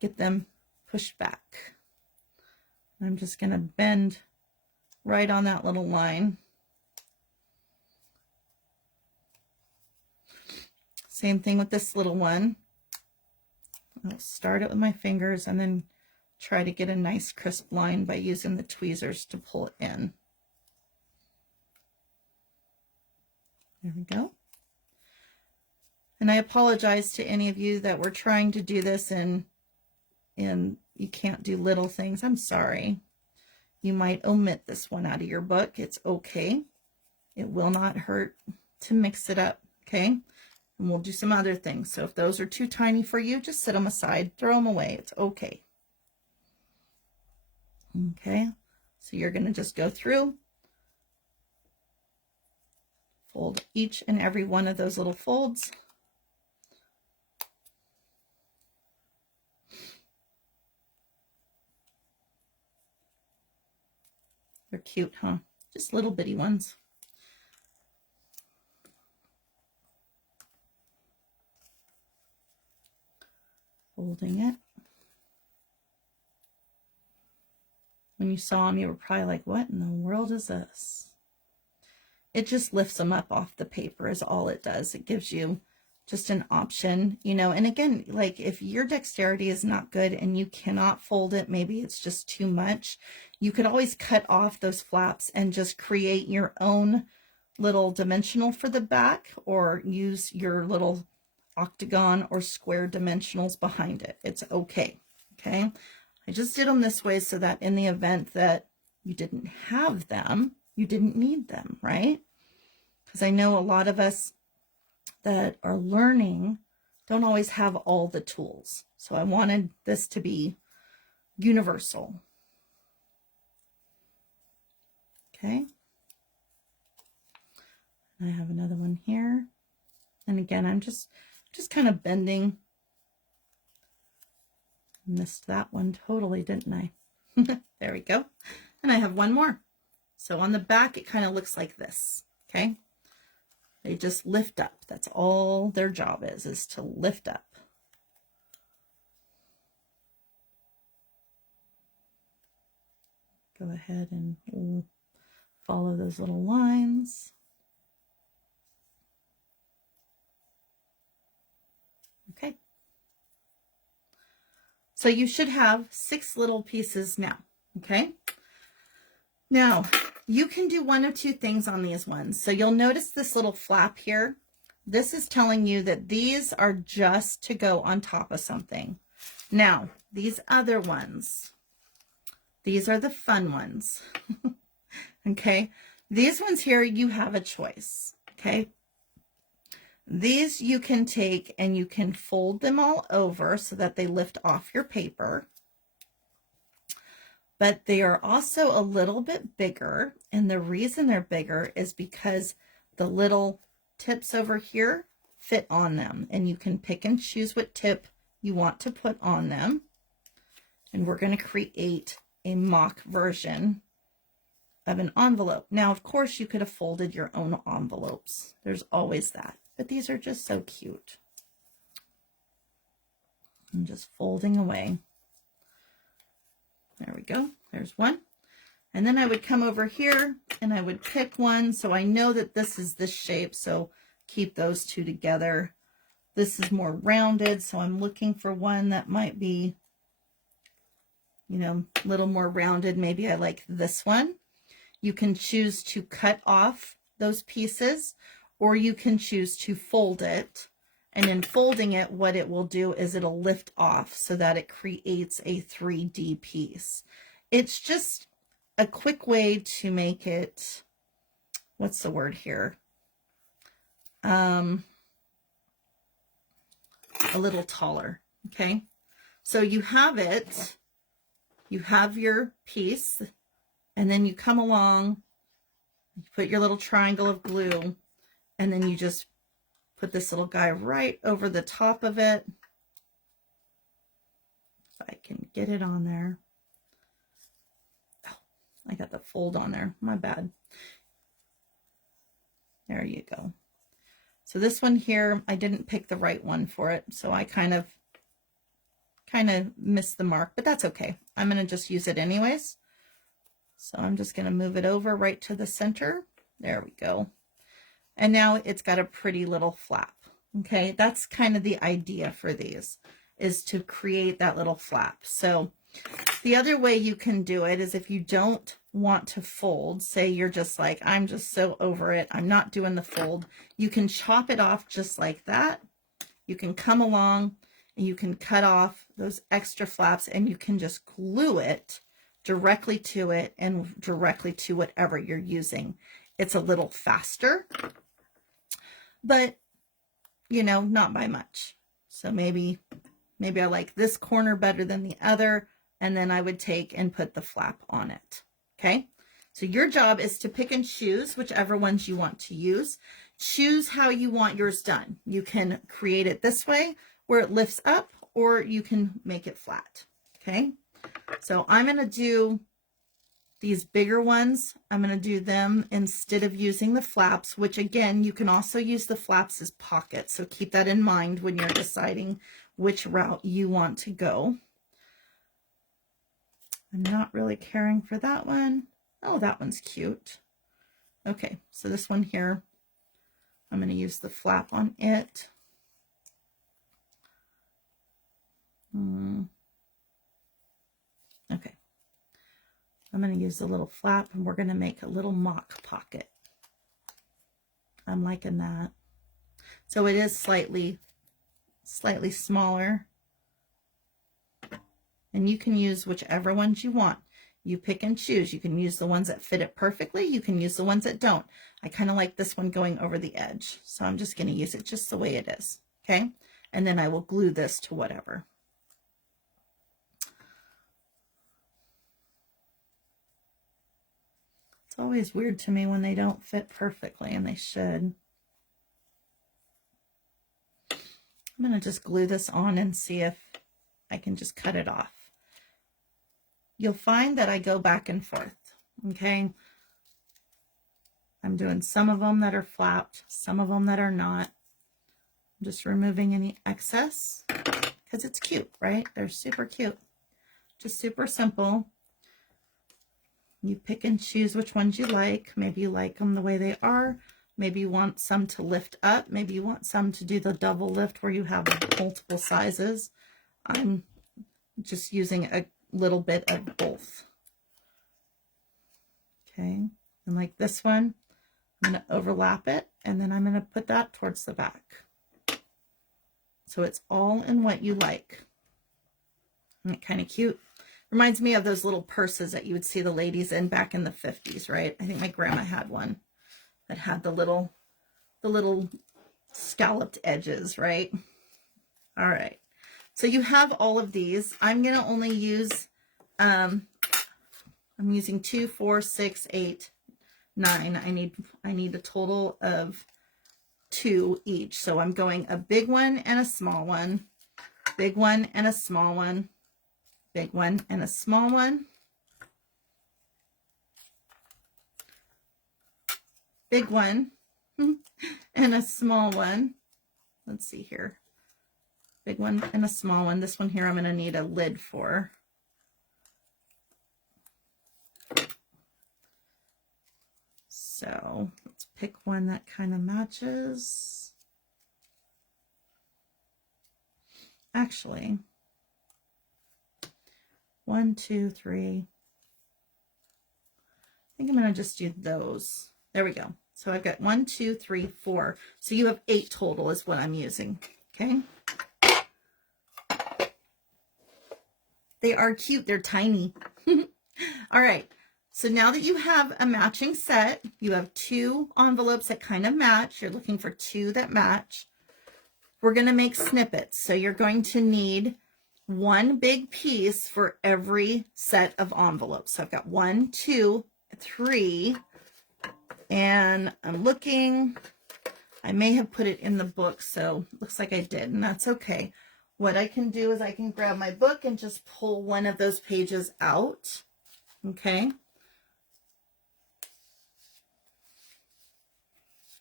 get them pushed back. I'm just going to bend right on that little line. Same thing with this little one. I'll start it with my fingers and then try to get a nice crisp line by using the tweezers to pull it in. There we go. And I apologize to any of you that were trying to do this and you can't do little things. I'm sorry. You might omit this one out of your book. It's okay. It will not hurt to mix it up, okay? And we'll do some other things. So if those are too tiny for you, just set them aside, throw them away. It's okay. Okay, so you're going to just go through, fold each and every one of those little folds. They're cute, huh? Just little bitty ones. Folding it. When you saw them, you were probably like, what in the world is this? It just lifts them up off the paper is all it does. It gives you just an option, you know, and again, like if your dexterity is not good and you cannot fold it, maybe it's just too much, you could always cut off those flaps and just create your own little dimensional for the back, or use your little octagon or square dimensionals behind it. It's okay. Okay. I just did them this way so that in the event that you didn't have them, you didn't need them, right? Because I know a lot of us that are learning don't always have all the tools. So I wanted this to be universal. Okay. I have another one here. And again, I'm just kind of bending. Missed that one totally, didn't I? There we go. And I have one more. So on the back, it kind of looks like this. Okay. They just lift up. That's all their job is to lift up. Go ahead and follow those little lines. Okay. So you should have 6 little pieces now. Okay. Now, you can do one of two things on these ones. So you'll notice this little flap here. This is telling you that these are just to go on top of something. Now, these other ones, these are the fun ones. Okay. These ones here, you have a choice. Okay. These you can take and you can fold them all over so that they lift off your paper. But they are also a little bit bigger, and the reason they're bigger is because the little tips over here fit on them, and you can pick and choose what tip you want to put on them. And we're going to create a mock version of an envelope. Now, of course, you could have folded your own envelopes. There's always that, but these are just so cute. I'm just folding away. There we go. There's one. And then I would come over here and I would pick one. So I know that this is this shape. So keep those two together. This is more rounded. So I'm looking for one that might be, you know, a little more rounded. Maybe I like this one. You can choose to cut off those pieces, or you can choose to fold it. And in folding it, what it will do is it'll lift off so that it creates a 3D piece. It's just a quick way to make it, what's the word here? A little taller, okay? So you have it, you have your piece, and then you come along, you put your little triangle of glue, and then you just put this little guy right over the top of it. If I can get it on there. Oh, I got the fold on there. My bad. There you go. So this one here, I didn't pick the right one for it. So I kind of missed the mark, but that's okay. I'm going to just use it anyways. So I'm just going to move it over right to the center. There we go. And now it's got a pretty little flap. Okay, that's kind of the idea for these, is to create that little flap. So the other way you can do it is if you don't want to fold, say you're just like, I'm just so over it, I'm not doing the fold, you can chop it off just like that. You can come along and you can cut off those extra flaps and you can just glue it directly to it and directly to whatever you're using. It's a little faster, but you know, not by much. So maybe I like this corner better than the other, and then I would take and put the flap on it. Okay, so your job is to pick and choose whichever ones you want to use. Choose how you want yours done. You can create it this way where it lifts up, or you can make it flat. Okay, so I'm going to do these bigger ones. I'm going to do them instead of using the flaps, which again, you can also use the flaps as pockets. So keep that in mind when you're deciding which route you want to go. I'm not really caring for that one. Oh, that one's cute. Okay, so this one here, I'm going to use the flap on it. Okay. I'm going to use the little flap, and we're going to make a little mock pocket. I'm liking that. So it is slightly smaller. And you can use whichever ones you want. You pick and choose. You can use the ones that fit it perfectly. You can use the ones that don't. I kind of like this one going over the edge. So I'm just going to use it just the way it is. Okay. And then I will glue this to whatever. It's always weird to me when they don't fit perfectly, and they should. I'm going to just glue this on and see if I can just cut it off. You'll find that I go back and forth, okay? I'm doing some of them that are flapped, some of them that are not. I'm just removing any excess because it's cute, right? They're super cute. Just super simple. You pick and choose which ones you like. Maybe you like them the way they are. Maybe you want some to lift up. Maybe you want some to do the double lift where you have multiple sizes. I'm just using a little bit of both. Okay, and like this one, I'm going to overlap it, and then I'm going to put that towards the back. So it's all in what you like. Isn't it kind of cute? Reminds me of those little purses that you would see the ladies in back in the 50s, right? I think my grandma had one that had the little scalloped edges, right? All right. So you have all of these. I'm going to only use, I'm using 2, 4, 6, 8, 9. I need a total of 2 each. So I'm going a big one and a small one, big one and a small one, big one and a small one, big one and a small one. Let's see here. Big one and a small one. This one here I'm going to need a lid for. So let's pick one that kind of matches. Actually, 1, 2, 3. I think I'm going to just do those. There we go. So I've got 1, 2, 3, 4. So you have 8 total is what I'm using. Okay. They are cute. They're tiny. All right. So now that you have a matching set, you have 2 envelopes that kind of match. You're looking for 2 that match. We're going to make snippets. So you're going to need 1 big piece for every set of envelopes. So I've got 1, 2, 3, and I'm looking. I may have put it in the book, so looks like I did, and that's okay. What I can do is I can grab my book and just pull one of those pages out. Okay.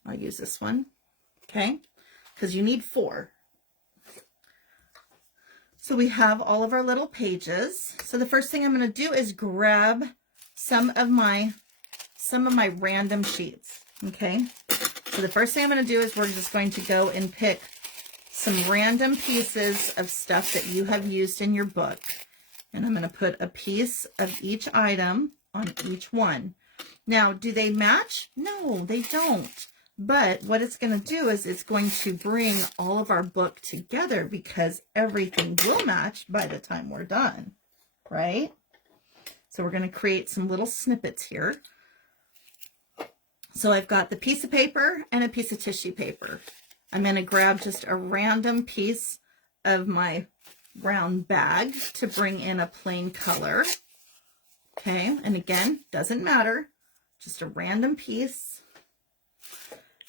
I'll use this one. Okay. Because you need 4. So we have all of our little pages. So the first thing I'm going to do is grab some of my random sheets. Okay. So the first thing I'm going to do is we're just going to go and pick some random pieces of stuff that you have used in your book. And I'm going to put a piece of each item on each one. Now, do they match? No, they don't. But what it's going to do is it's going to bring all of our book together because everything will match by the time we're done, right? So we're going to create some little snippets here. So I've got the piece of paper and a piece of tissue paper. I'm going to grab just a random piece of my brown bag to bring in a plain color. Okay, and again, doesn't matter, just a random piece.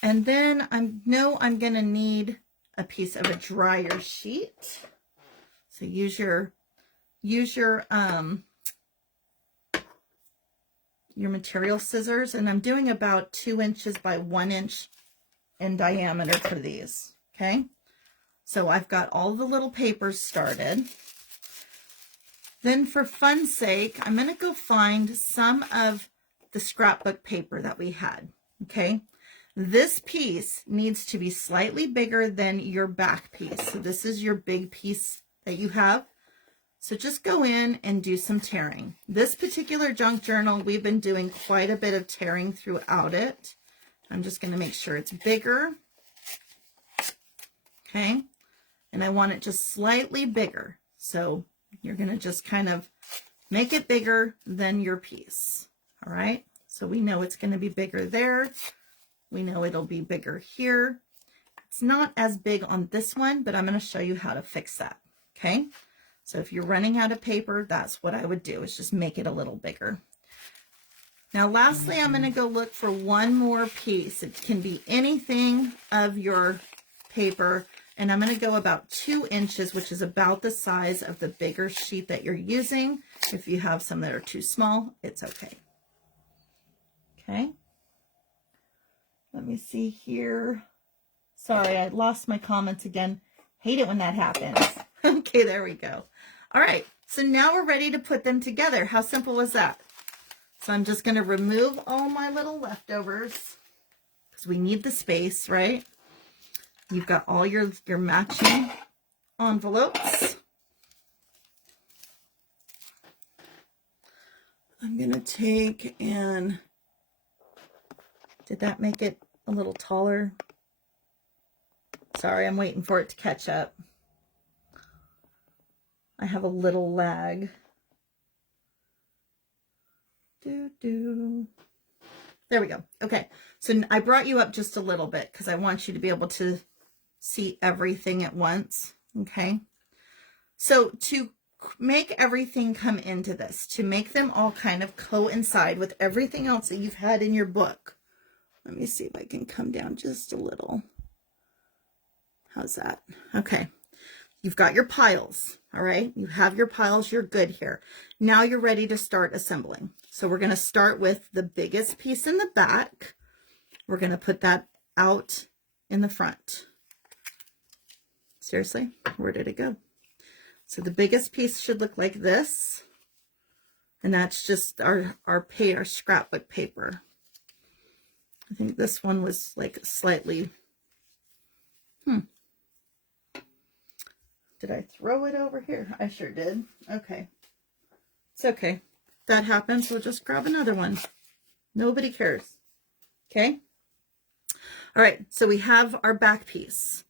And then I know I'm going to need a piece of a dryer sheet. So use your material scissors, and I'm doing about 2 inches by 1 inch in diameter for these. Okay, so I've got all the little papers started. Then for fun's sake, I'm going to go find some of the scrapbook paper that we had. Okay, this piece needs to be slightly bigger than your back piece. So this is your big piece that you have. So just go in and do some tearing. This particular junk journal, we've been doing quite a bit of tearing throughout it. I'm just going to make sure it's bigger. Okay, and I want it just slightly bigger. So you're going to just kind of make it bigger than your piece. All right, so we know it's going to be bigger there. We know it'll be bigger here. It's not as big on this one, but I'm going to show you how to fix that. Okay, so if you're running out of paper, that's what I would do, is just make it a little bigger. Now, lastly, I'm going to go look for one more piece. It can be anything of your paper, and I'm going to go about 2 inches, which is about the size of the bigger sheet that you're using. If you have some that are too small, it's okay. Okay. Let me see here. Sorry, I lost my comments again. Hate it when that happens. Okay, there we go. All right, so now we're ready to put them together. How simple was that? So I'm just going to remove all my little leftovers because we need the space, right? You've got all your matching envelopes. I'm going to take and, did that make it a little taller? Sorry, I'm waiting for it to catch up. I have a little lag. There we go. Okay, so I brought you up just a little bit because I want you to be able to see everything at once. Okay, so to make everything come into this, to make them all kind of coincide with everything else that you've had in your book, let me see if I can come down just a little. How's that? Okay. You've got your piles, all right? You have your piles, you're good here. Now you're ready to start assembling. So we're going to start with the biggest piece in the back. We're going to put that out in the front. Seriously, where did it go? So the biggest piece should look like this. And that's just our scrapbook paper. I think this one was like slightly, Did I throw it over here? I sure did. Okay. It's okay. If that happens, we'll just grab another one. Nobody cares. Okay? All right, so we have our back piece.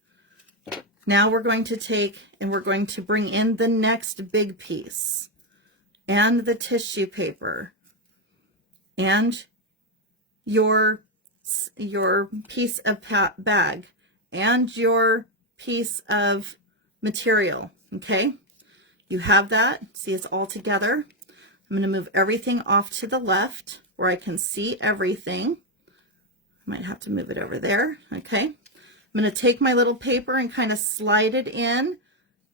Now we're going to take and we're going to bring in the next big piece and the tissue paper and your piece of bag and your piece of material. Okay, you have that. See, it's all together. I'm going to move everything off to the left where I can see everything. I might have to move it over there. Okay, I'm going to take my little paper and kind of slide it in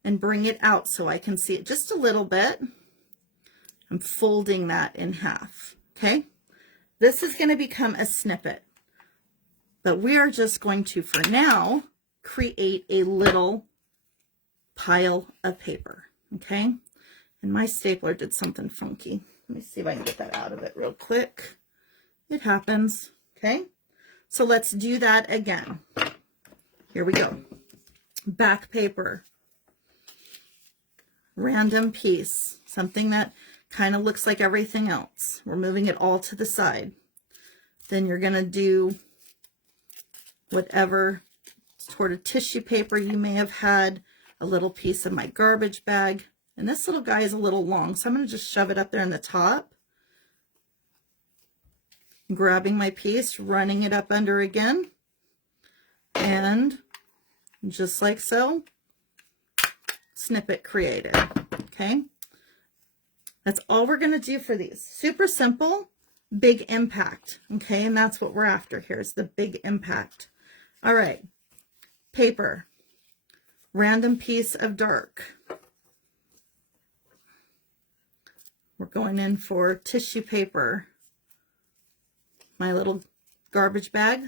and bring it out so I can see it just a little bit. I'm folding that in half. Okay, this is going to become a snippet, but we are just going to, for now, create a little pile of paper. Okay, and my stapler did something funky. Let me see if I can get that out of it real quick. It happens. Okay, so let's do that again. Here we go. Back paper, random piece, something that kind of looks like everything else. We're moving it all to the side. Then you're going to do whatever sort of tissue paper you may have had, a little piece of my garbage bag. And this little guy is a little long, so I'm going to just shove it up there in the top. Grabbing my piece, running it up under again. And just like so, snippet created. Okay. That's all we're going to do for these. Super simple, big impact. Okay. And that's what we're after here is the big impact. All right. Paper. Random piece of dark. We're going in for tissue paper. My little garbage bag.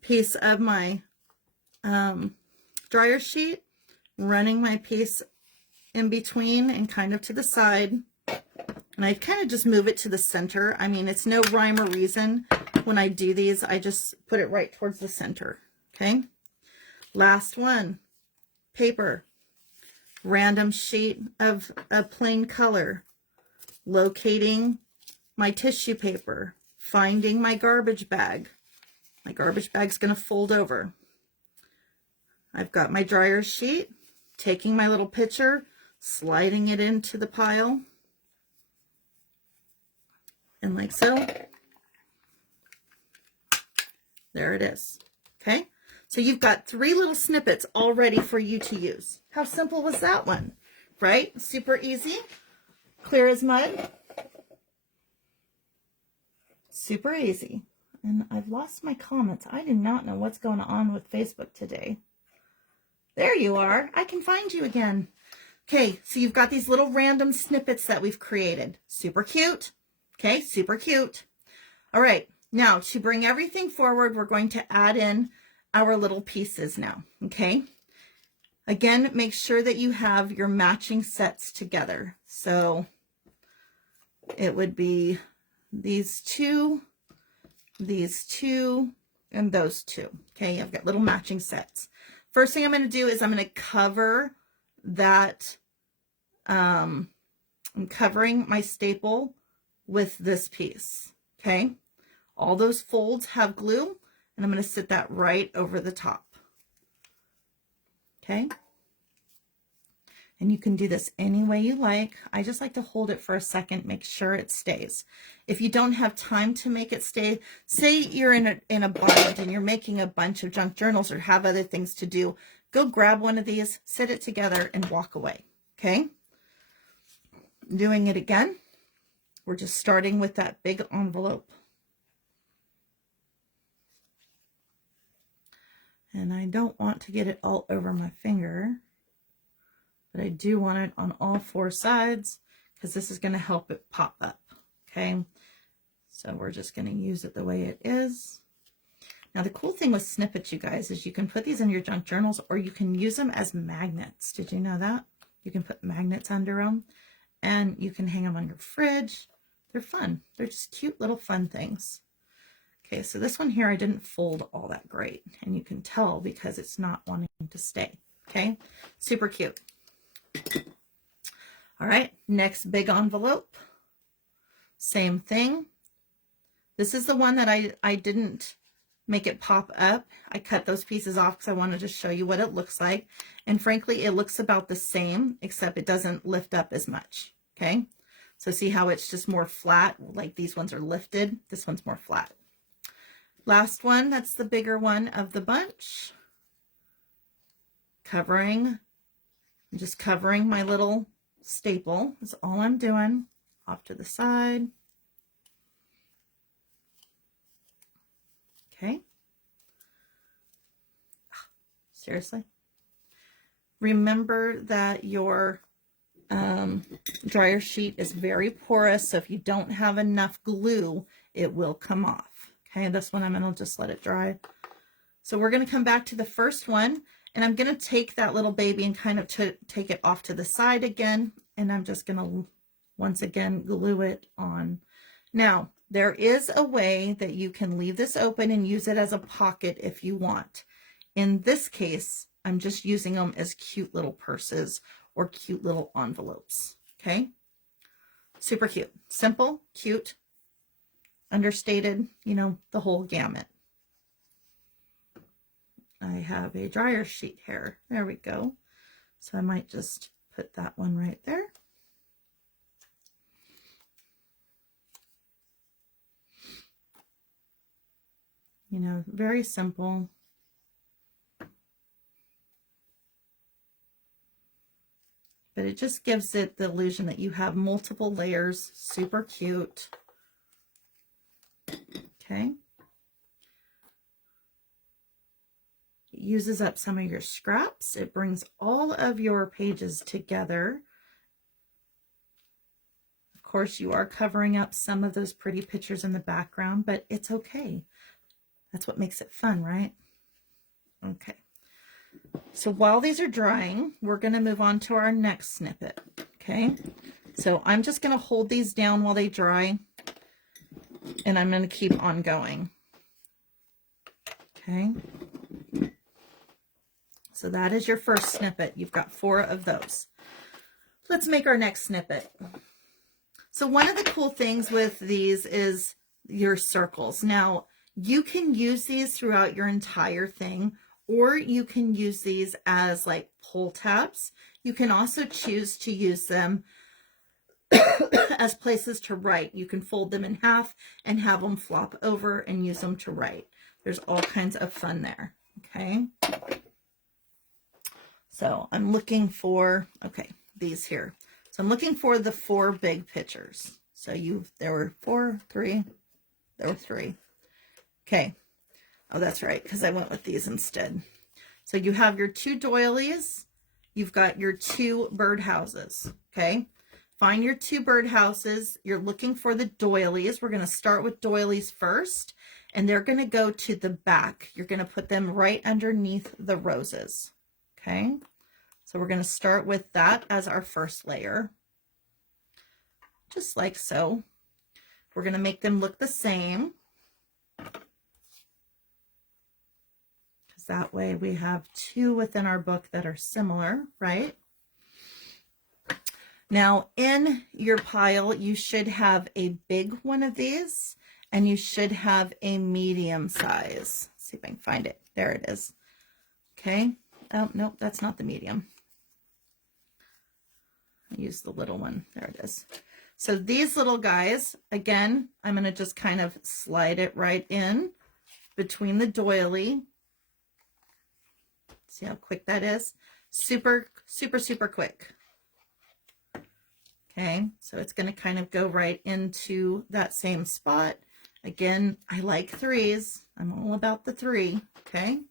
Piece of my dryer sheet. Running my piece in between and kind of to the side. And I kind of just move it to the center. I mean, it's no rhyme or reason. When I do these, I just put it right towards the center. Okay. Last one. Paper. Random sheet of a plain color. Locating my tissue paper. Finding my garbage bag. My garbage bag's going to fold over. I've got my dryer sheet. Taking my little picture. Sliding it into the pile. And like so. There it is. Okay. So you've got 3 little snippets all ready for you to use. How simple was that one? Right? Super easy. Clear as mud. Super easy. And I've lost my comments. I do not know what's going on with Facebook today. There you are. I can find you again. Okay, so you've got these little random snippets that we've created. Super cute. Okay, super cute. All right, now to bring everything forward, we're going to add in our little pieces now, okay? Again, make sure that you have your matching sets together. So it would be these two, and those two. Okay, I've got little matching sets. First thing I'm going to do is I'm going to cover that, I'm covering my staple with this piece. Okay, all those folds have glue, and I'm going to sit that right over the top. Okay, and you can do this any way you like. I just like to hold it for a second, make sure it stays. If you don't have time to make it stay, say you're in a bind and you're making a bunch of junk journals or have other things to do, go grab one of these, sit it together, and walk away. Okay, doing it again. We're just starting with that big envelope. And I don't want to get it all over my finger, but I do want it on all 4 sides because this is going to help it pop up. Okay, so we're just going to use it the way it is. Now, the cool thing with snippets, you guys, is you can put these in your junk journals or you can use them as magnets. Did you know that? You can put magnets under them and you can hang them on your fridge. They're fun. They're just cute little fun things. Okay, so this one here, I didn't fold all that great, and you can tell because it's not wanting to stay. Okay, super cute. All right, next big envelope. Same thing. This is the one that I didn't make it pop up. I cut those pieces off because I wanted to show you what it looks like. And frankly, it looks about the same, except it doesn't lift up as much. Okay, so see how it's just more flat, like these ones are lifted. This one's more flat. Last one, that's the bigger one of the bunch. Covering, I'm just covering my little staple. That's all I'm doing. Off to the side. Okay. Seriously. Remember that your dryer sheet is very porous, so if you don't have enough glue, it will come off. Okay, this one I'm going to just let it dry. So we're going to come back to the first one, and I'm going to take that little baby and kind of take it off to the side again, and I'm just going to once again glue it on. Now, there is a way that you can leave this open and use it as a pocket if you want. In this case, I'm just using them as cute little purses or cute little envelopes. Okay, super cute, simple, cute, understated, you know, the whole gamut. I have a dryer sheet here. There we go. So I might just put that one right there. You know, very simple. it just gives it the illusion that you have multiple layers. Super cute. Okay. It uses up some of your scraps. It brings all of your pages together. Of course, you are covering up some of those pretty pictures in the background, but it's okay. That's what makes it fun, right? Okay. So while these are drying, we're going to move on to our next snippet. Okay. So I'm just going to hold these down while they dry, and I'm going to keep on going. Okay. So that is your first snippet. You've got 4 of those. Let's make our next snippet. So one of the cool things with these is your circles. Now, you can use these throughout your entire thing, or you can use these as like pull tabs. You can also choose to use them as places to write. You can fold them in half and have them flop over and use them to write. There's all kinds of fun there. Okay. So I'm looking for, okay, these here. So I'm looking for the 4 big pictures. So there were 4, 3, there were 3. Okay. Oh, that's right, because I went with these instead. So you have your 2 doilies. You've got your 2 birdhouses. Okay. Find your 2 birdhouses. You're looking for the doilies. We're going to start with doilies first, and they're going to go to the back. You're going to put them right underneath the roses. Okay. So we're going to start with that as our first layer, just like so. We're going to make them look the same, because that way we have 2 within our book that are similar, right? Now in your pile, you should have a big one of these, and you should have a medium size. Let's see if I can find it. There it is. Okay. Oh, nope, that's not the medium. I use the little one. There it is. So these little guys, again, I'm going to just kind of slide it right in between the doily. See how quick that is? Super, super, super quick. Okay, so it's going to kind of go right into that same spot. Again, I like 3s. I'm all about the 3. Okay, I'm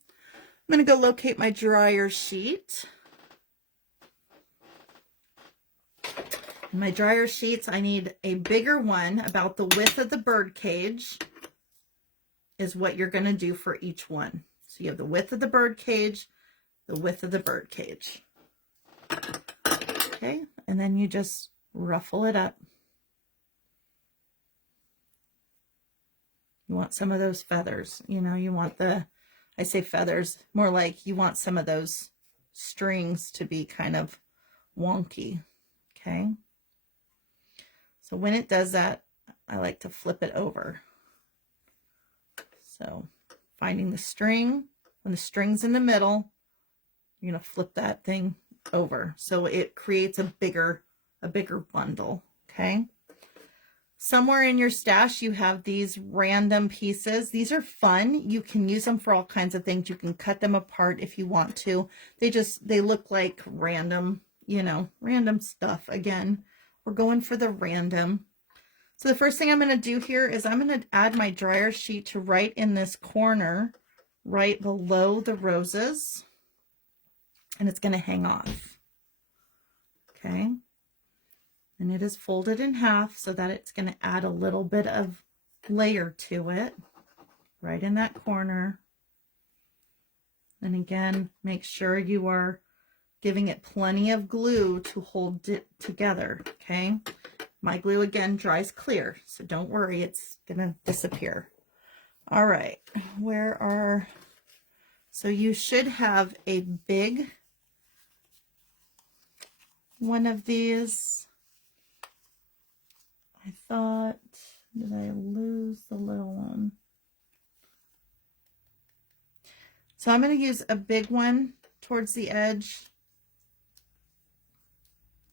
going to go locate my dryer sheet. In my dryer sheets, I need a bigger one. About the width of the bird cage is what you're going to do for each one. So you have the width of the bird cage, the width of the bird cage. Okay, and then you just ruffle it up. You want some of those feathers. You know, you want I say feathers, more like you want some of those strings to be kind of wonky. Okay. So when it does that, I like to flip it over. So finding the string, when the string's in the middle, you're going to flip that thing over. So it creates a bigger bundle. Okay. Somewhere in your stash, you have these random pieces. These are fun. You can use them for all kinds of things. You can cut them apart if you want to. They look like random, you know, random stuff. Again, we're going for the random. So the first thing I'm going to do here is I'm going to add my dryer sheet to right in this corner, right below the roses, and it's going to hang off. Okay. And it is folded in half so that it's going to add a little bit of layer to it, right in that corner. And again, make sure you are giving it plenty of glue to hold it together, okay? My glue, again, dries clear, so don't worry, it's gonna disappear. All right, so you should have a big one of these. I thought, did I lose the little one? So I'm going to use a big one towards the edge.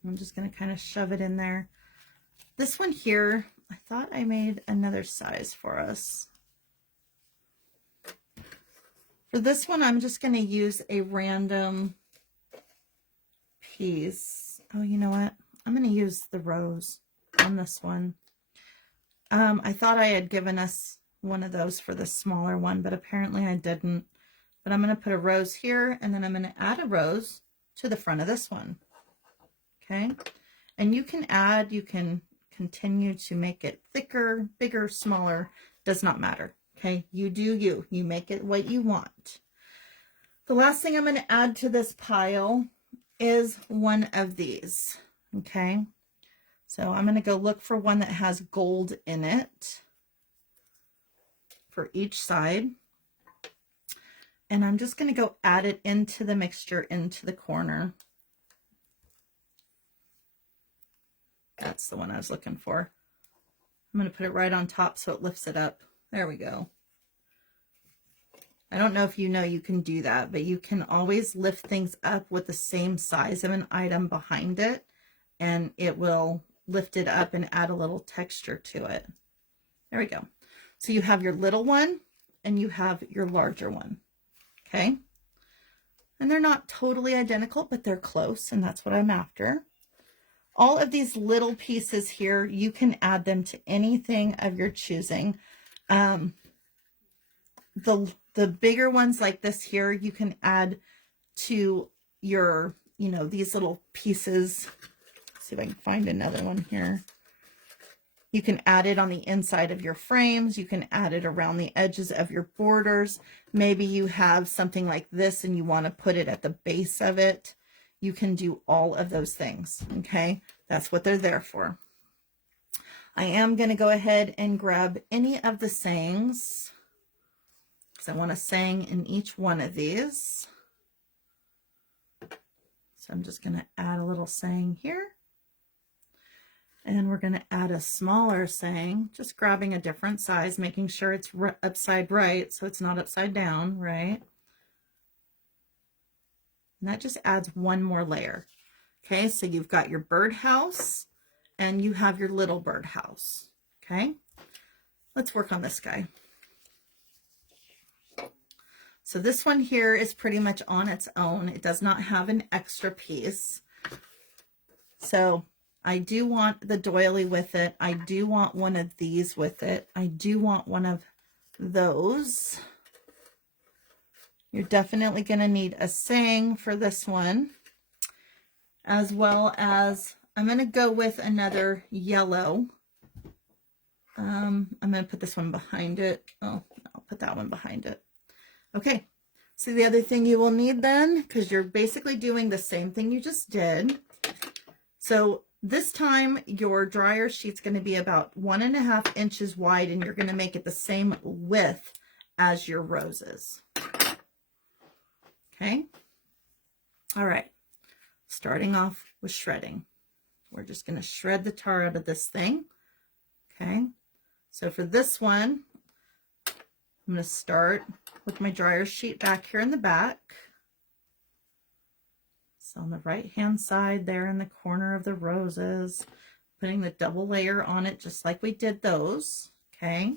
I'm just going to kind of shove it in there. This one here, I thought I made another size for us. For this one, I'm just going to use a random piece. Oh, you know what? I'm going to use the rose on this one. I thought I had given us one of those for the smaller one, but apparently I didn't. But I'm going to put a rose here, and then I'm going to add a rose to the front of this one. Okay. And you can add, you can continue to make it thicker, bigger, smaller, does not matter. Okay. You do you. You make it what you want. The last thing I'm going to add to this pile is one of these. Okay. So I'm going to go look for one that has gold in it for each side. And I'm just going to go add it into the mixture, into the corner. That's the one I was looking for. I'm going to put it right on top so it lifts it up. There we go. I don't know if you know you can do that, but you can always lift things up with the same size of an item behind it, and it will lift it up and add a little texture to it. There we go. So you have your little one and you have your larger one. Okay. And they're not totally identical, but they're close, and that's what I'm after. All of these little pieces here, you can add them to anything of your choosing. The bigger ones like this here, you can add to your, you know, these little pieces. Let's see if I can find another one here. You can add it on the inside of your frames. You can add it around the edges of your borders. Maybe you have something like this and you want to put it at the base of it. You can do all of those things. Okay, that's what they're there for. I am going to go ahead and grab any of the sayings. I want a saying in each one of these. So I'm just going to add a little saying here. And we're going to add a smaller saying, just grabbing a different size, making sure it's upside right, so it's not upside down, right? And that just adds one more layer. Okay, so you've got your birdhouse and you have your little birdhouse. Okay, let's work on this guy. So this one here is pretty much on its own. It does not have an extra piece. So I do want the doily with it. I do want one of these with it. I do want one of those. You're definitely going to need a saying for this one, as well as I'm going to go with another yellow. I'm going to put this one behind it. Oh, I'll put that one behind it. Okay, so the other thing you will need then, because you're basically doing the same thing you just did. So this time your dryer sheet's going to be about 1.5 inches wide, and you're going to make it the same width as your roses. Okay. All right. Starting off with shredding. We're just going to shred the tar out of this thing. Okay. So for this one, I'm going to start with my dryer sheet back here in the back. So on the right hand side there in the corner of the roses, putting the double layer on it just like we did those. Okay.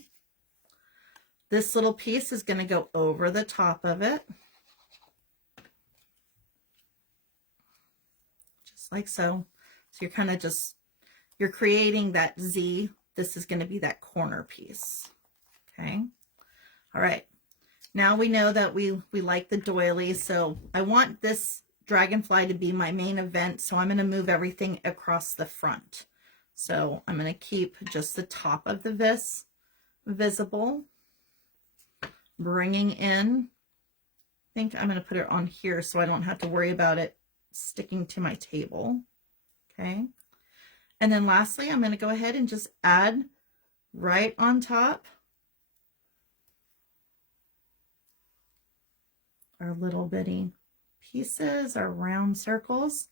This little piece is going to go over the top of it. Just like so. So you're kind of just, you're creating that Z. This is going to be that corner piece. Okay. All right, now we know that we like the doily, so I want this dragonfly to be my main event, so I'm going to move everything across the front. So I'm going to keep just the top of the vis visible, bringing in, I think I'm going to put it on here so I don't have to worry about it sticking to my table. Okay, and then lastly, I'm going to go ahead and just add right on top our little bitty pieces, our round circles,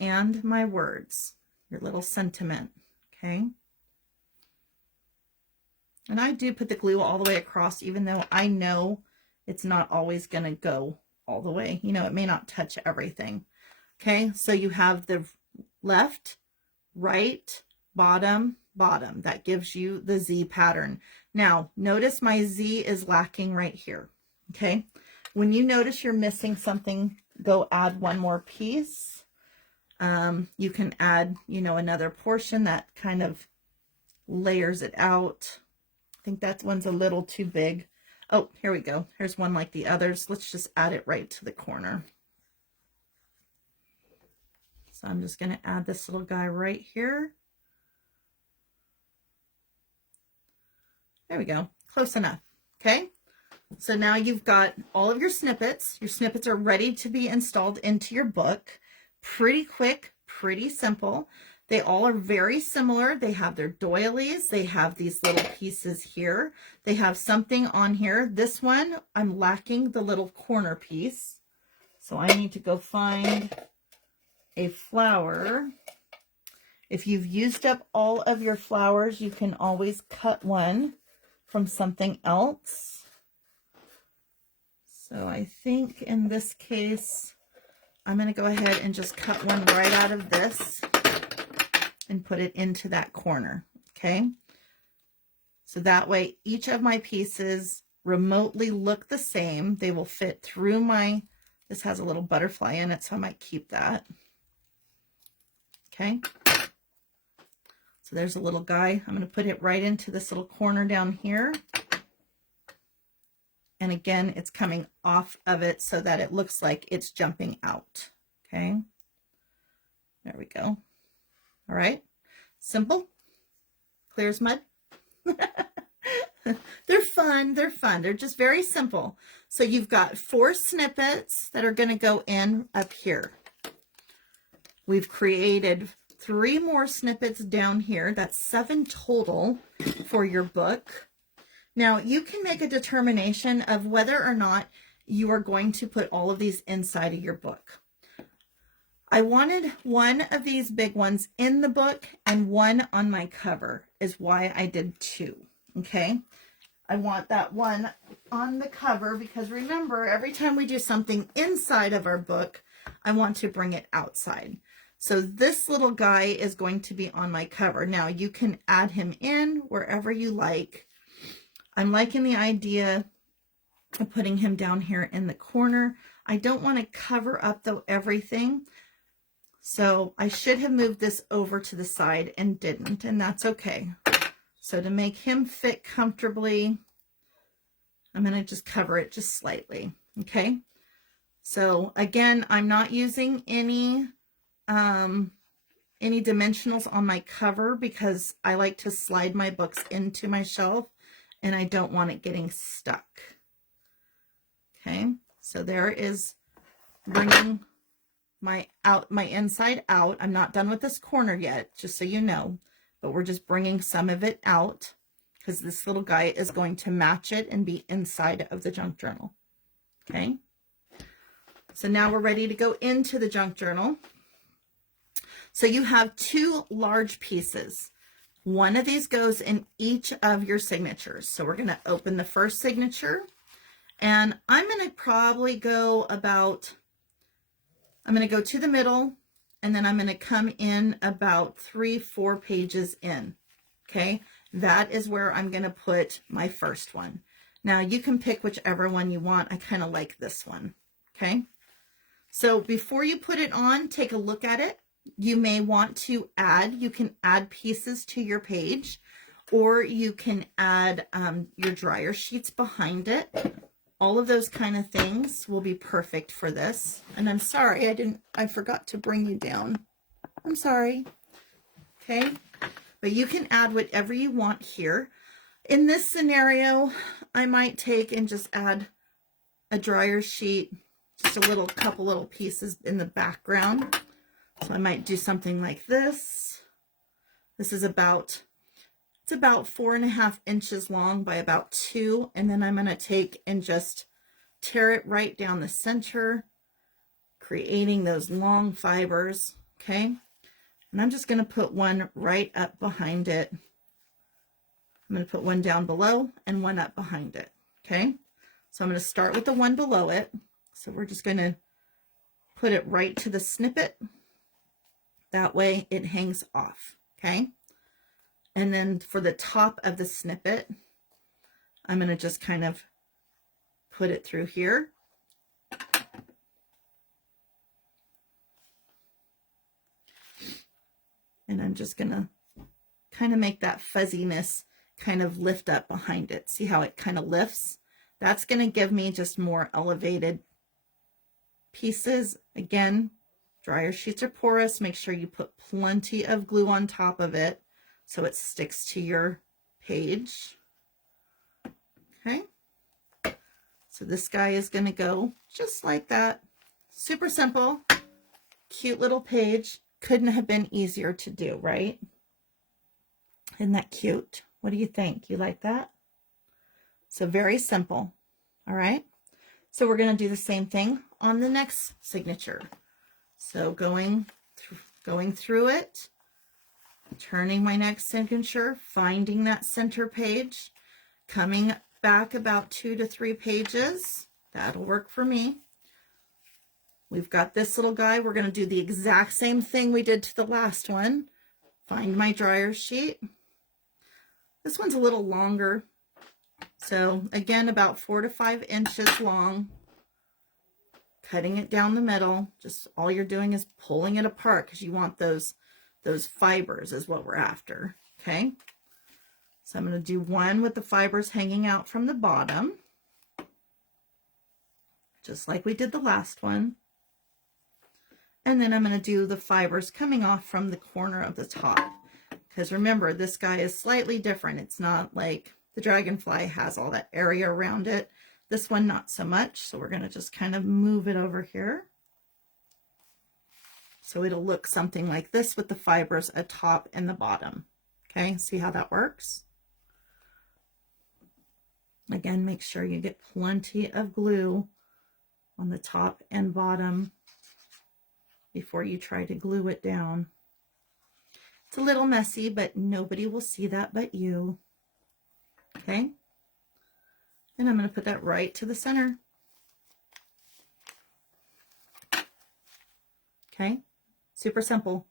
and my words, your little sentiment. Okay. And I do put the glue all the way across, even though I know it's not always going to go all the way. You know, it may not touch everything. Okay. So you have the left, right, bottom, bottom. That gives you the Z pattern. Now, notice my Z is lacking right here. Okay. When you notice you're missing something, go add one more piece. You can add, you know, another portion that kind of layers it out. I think that one's a little too big. Oh, here we go. Here's one like the others. Let's just add it right to the corner. So I'm just going to add this little guy right here. There we go. Close enough. Okay. So now you've got all of your snippets. Your snippets are ready to be installed into your book. Pretty quick, pretty simple. They all are very similar. They have their doilies. They have these little pieces here. They have something on here. This one, I'm lacking the little corner piece. So I need to go find a flower. If you've used up all of your flowers, you can always cut one from something else. So I think in this case, I'm going to go ahead and just cut one right out of this and put it into that corner. Okay. So that way each of my pieces remotely look the same. They will fit through my, this has a little butterfly in it, so I might keep that. Okay. So there's a little guy. I'm going to put it right into this little corner down here. And again, it's coming off of it so that it looks like it's jumping out. Okay. There we go. All right. Simple. Clear as mud. They're fun. They're fun. They're just very simple. So you've got 4 snippets that are going to go in up here. We've created 3 more snippets down here. That's 7 total for your book. Now you can make a determination of whether or not you are going to put all of these inside of your book. I wanted one of these big ones in the book and one on my cover is why I did 2. Okay. I want that one on the cover because remember, every time we do something inside of our book, I want to bring it outside. So this little guy is going to be on my cover. Now you can add him in wherever you like. I'm liking the idea of putting him down here in the corner. I don't want to cover up though everything. So I should have moved this over to the side and didn't, and that's okay. So to make him fit comfortably, I'm going to just cover it just slightly. Okay. So again, I'm not using any dimensionals on my cover because I like to slide my books into my shelf and I don't want it getting stuck. Okay. So there is bringing my inside out. I'm not done with this corner yet, just so you know, but we're just bringing some of it out because this little guy is going to match it and be inside of the junk journal. Okay. So now we're ready to go into the junk journal. So you have 2 large pieces. One of these goes in each of your signatures. So we're going to open the first signature and I'm going to probably go about, I'm going to go to the middle and then I'm going to come in about 3-4 pages in. Okay. That is where I'm going to put my first one. Now you can pick whichever one you want. I kind of like this one. Okay. So before you put it on, take a look at it. You may want to add, you can add pieces to your page, or you can add your dryer sheets behind it. All of those kind of things will be perfect for this. And I'm sorry, I forgot to bring you down. I'm sorry. Okay. But you can add whatever you want here. In this scenario, I might take and just add a dryer sheet, just a couple little pieces in the background. So I might do something like this. This is about 4.5 inches long by about 2. And then I'm going to take and just tear it right down the center, creating those long fibers. Okay. And I'm just going to put one right up behind it. I'm going to put one down below and one up behind it. Okay. So I'm going to start with the one below it. So we're just going to put it right to the snippet. That way it hangs off. Okay. And then for the top of the snippet, I'm going to just kind of put it through here. I'm just going to kind of make that fuzziness kind of lift up behind it. See how it kind of lifts? That's going to give me just more elevated pieces. Again, dryer sheets are porous. Make sure you put plenty of glue on top of it so it sticks to your page. Okay. So this guy is going to go just like that. Super simple, cute little page. Couldn't have been easier to do, right? Isn't that cute? What do you think? You like that? So very simple. All right. So we're going to do the same thing on the next signature. So going through it, turning my next signature, finding that center page, coming back about 2 to 3 pages. That'll work for me. We've got this little guy. We're going to do the exact same thing we did to the last one. Find my dryer sheet. This one's a little longer. So again, about 4 to 5 inches long. Cutting it down the middle. Just all you're doing is pulling it apart because you want those fibers is what we're after. Okay. So I'm going to do one with the fibers hanging out from the bottom, just like we did the last one. And then I'm going to do the fibers coming off from the corner of the top. Because remember, this guy is slightly different. It's not like the dragonfly has all that area around it. This one, not so much. So we're going to just kind of move it over here. So it'll look something like this with the fibers atop and the bottom. Okay, see how that works? Again, make sure you get plenty of glue on the top and bottom before you try to glue it down. It's a little messy, but nobody will see that but you. Okay? And I'm going to put that right to the center. Okay? Super simple.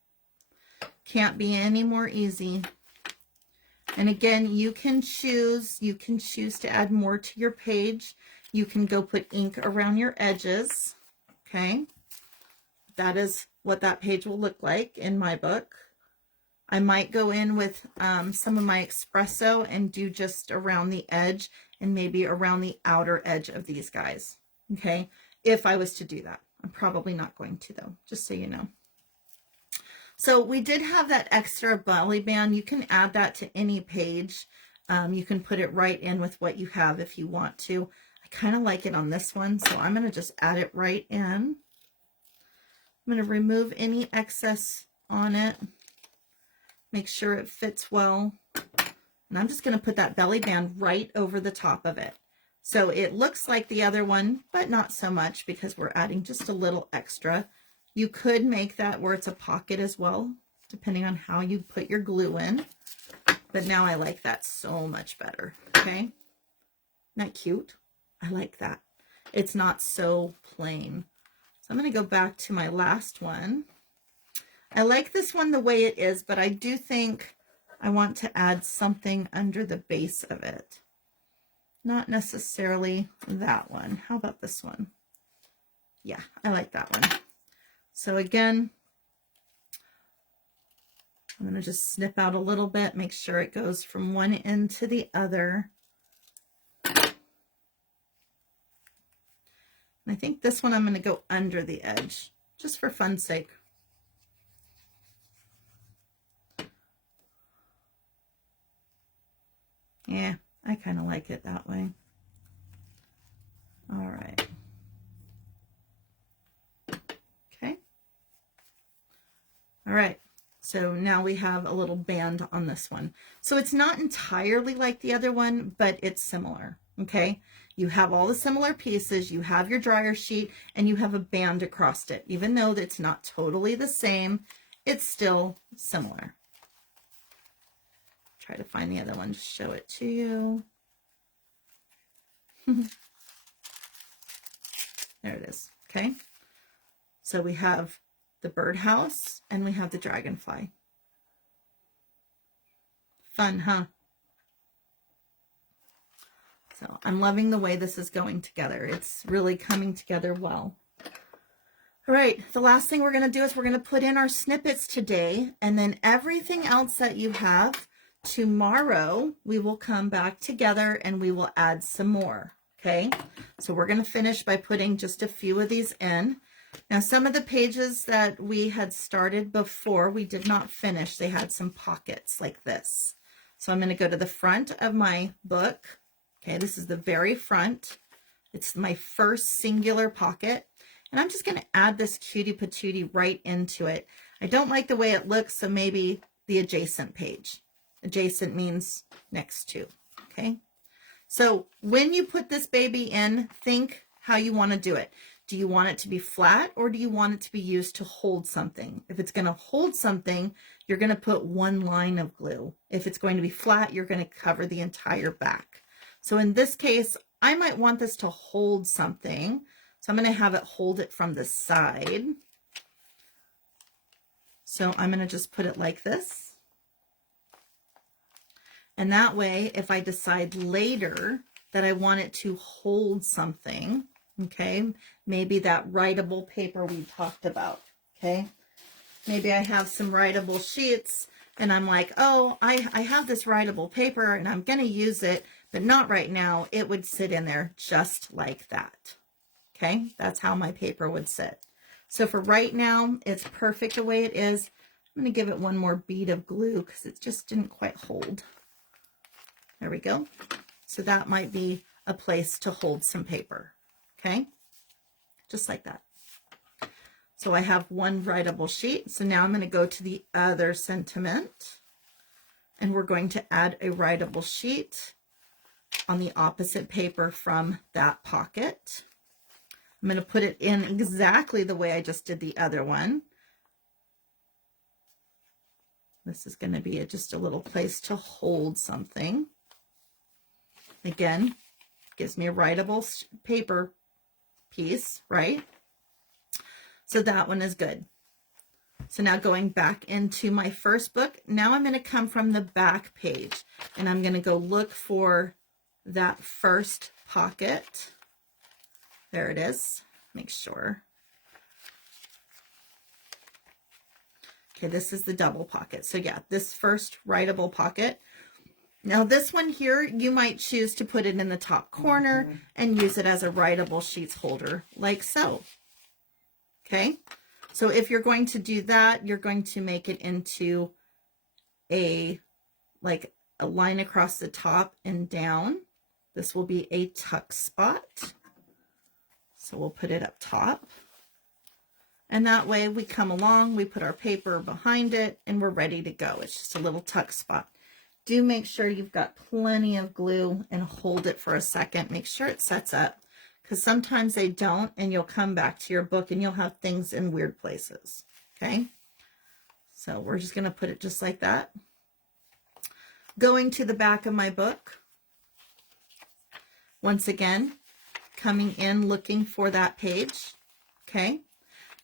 Can't be any more easy. And again, you can choose to add more to your page. You can go put ink around your edges. Okay. That is what that page will look like in my book. I might go in with some of my espresso and do just around the edge and maybe around the outer edge of these guys. Okay. If I was to do that. I'm probably not going to though, just so you know. So we did have that extra belly band. You can add that to any page. You can put it right in with what you have if you want to. I kind of like it on this one, so I'm going to just add it right in. I'm going to remove any excess on it. Make sure it fits well. And I'm just going to put that belly band right over the top of it. So it looks like the other one, but not so much because we're adding just a little extra. You could make that where it's a pocket as well, depending on how you put your glue in. But now I like that so much better, okay? Isn't that cute? I like that. It's not so plain. So I'm going to go back to my last one. I like this one the way it is, but I do think I want to add something under the base of it. Not necessarily that one. How about this one? Yeah, I like that one. So again, I'm going to just snip out a little bit, make sure it goes from one end to the other. And I think this one I'm going to go under the edge, just for fun's sake. Yeah, I kind of like it that way. All right. Okay. All right. So now we have a little band on this one. So it's not entirely like the other one, but it's similar. Okay. You have all the similar pieces. You have your dryer sheet and you have a band across it. Even though it's not totally the same, it's still similar. Try to find the other one to show it to you. There it is. Okay. So we have the birdhouse and we have the dragonfly. Fun, huh? So I'm loving the way this is going together. It's really coming together well. All right, the last thing we're going to do is we're going to put in our snippets today, and then everything else that you have, tomorrow we will come back together and we will add some more, okay? So we're going to finish by putting just a few of these in. Now, some of the pages that we had started before, we did not finish. They had some pockets like this. So I'm going to go to the front of my book. Okay, this is the very front. It's my first singular pocket. And I'm just going to add this cutie patootie right into it. I don't like the way it looks, so maybe the adjacent page. Adjacent means next to, okay? So when you put this baby in, think how you want to do it. Do you want it to be flat, or do you want it to be used to hold something? If it's going to hold something, you're going to put one line of glue. If it's going to be flat, you're going to cover the entire back. So in this case, I might want this to hold something. So I'm going to have it hold it from the side. So I'm going to just put it like this. And that way, if I decide later that I want it to hold something, okay, maybe that writable paper we talked about, okay? Maybe I have some writable sheets and I'm like, oh, I have this writable paper and I'm going to use it, but not right now. It would sit in there just like that. Okay, that's how my paper would sit. So for right now, it's perfect the way it is. I'm going to give it one more bead of glue because it just didn't quite hold. There we go. So that might be a place to hold some paper. Okay, just like that. So I have one writable sheet. So now I'm going to go to the other sentiment, and we're going to add a writable sheet on the opposite paper from that pocket. I'm going to put it in exactly the way I just did the other one. This is going to be just a little place to hold something. Again, gives me a writable paper piece, right? So that one is good. So now going back into my first book, now I'm going to come from the back page and I'm going to go look for that first pocket. There it is. Make sure. Okay, this is the double pocket. So yeah, this first writable pocket. Now this one here, you might choose to put it in the top corner and use it as a writable sheets holder, like so. Okay, so if you're going to do that, you're going to make it into like a line across the top and down. This will be a tuck spot. So we'll put it up top. And that way we come along, we put our paper behind it, and we're ready to go. It's just a little tuck spot. Do make sure you've got plenty of glue and hold it for a second. Make sure it sets up, because sometimes they don't, and you'll come back to your book and you'll have things in weird places. Okay? So we're just going to put it just like that. Going to the back of my book. Once again, coming in looking for that page. Okay,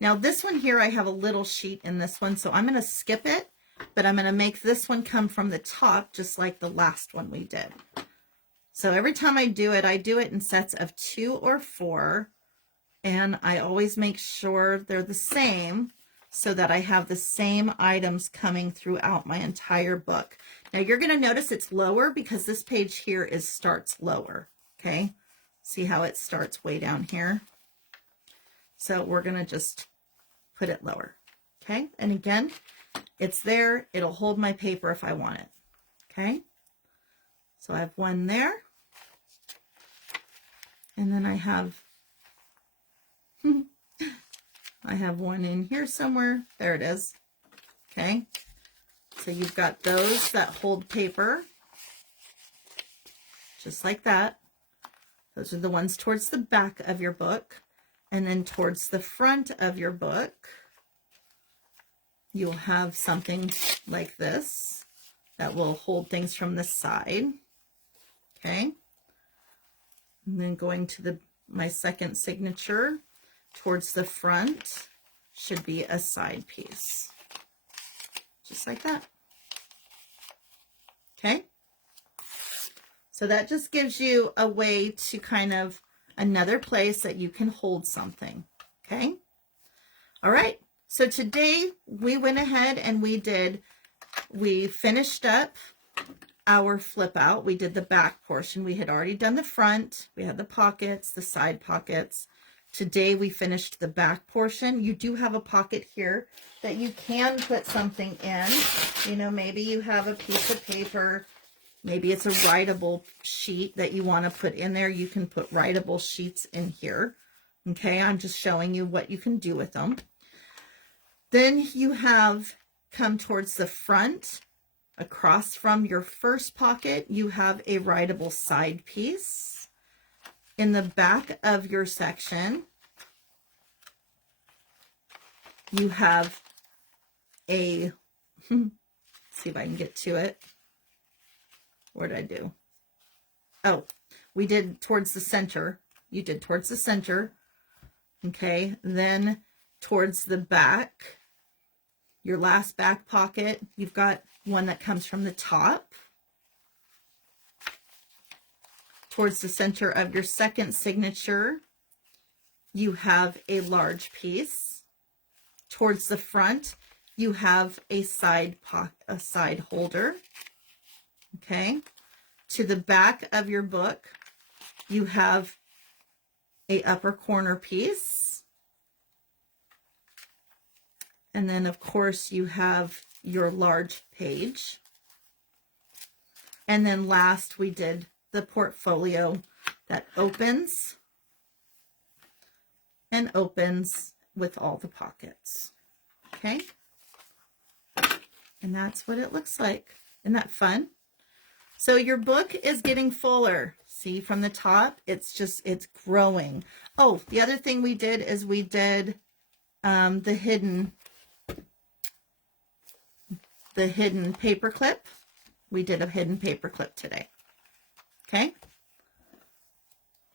now this one here, I have a little sheet in this one, so I'm going to skip it, but I'm going to make this one come from the top just like the last one we did. So every time I do it in sets of 2 or 4, and I always make sure they're the same so that I have the same items coming throughout my entire book. Now you're going to notice it's lower because this page here starts lower. Okay, see how it starts way down here? So we're going to just put it lower. Okay, and again, it's there. It'll hold my paper if I want it. Okay, so I have one there. And then I have one in here somewhere. There it is. Okay, so you've got those that hold paper just like that. Those are the ones towards the back of your book. And then towards the front of your book, you'll have something like this that will hold things from the side. Okay. And then going to my second signature towards the front should be a side piece. Just like that. Okay. So that just gives you a way to kind of another place that you can hold something, okay? All right, so today we went ahead and we finished up our flip out. We did the back portion. We had already done the front. We had the pockets, the side pockets. Today we finished the back portion. You do have a pocket here that you can put something in. You know, maybe you have a piece of paper. Maybe it's a writable sheet that you want to put in there. You can put writable sheets in here. Okay, I'm just showing you what you can do with them. Then you have come towards the front. Across from your first pocket, you have a writable side piece. In the back of your section, you have a, see if I can get to it. What did I do? Oh, we did towards the center. You did towards the center. Okay, then towards the back, your last back pocket, you've got one that comes from the top. Towards the center of your second signature, you have a large piece. Towards the front, you have a side holder. Okay. To the back of your book, you have a upper corner piece. And then, of course, you have your large page. And then last, we did the portfolio that opens and opens with all the pockets. Okay? And that's what it looks like. Isn't that fun? So your book is getting fuller. See, from the top, it's growing. Oh, the other thing we did is we did the hidden paper clip. We did a hidden paper clip today. Okay?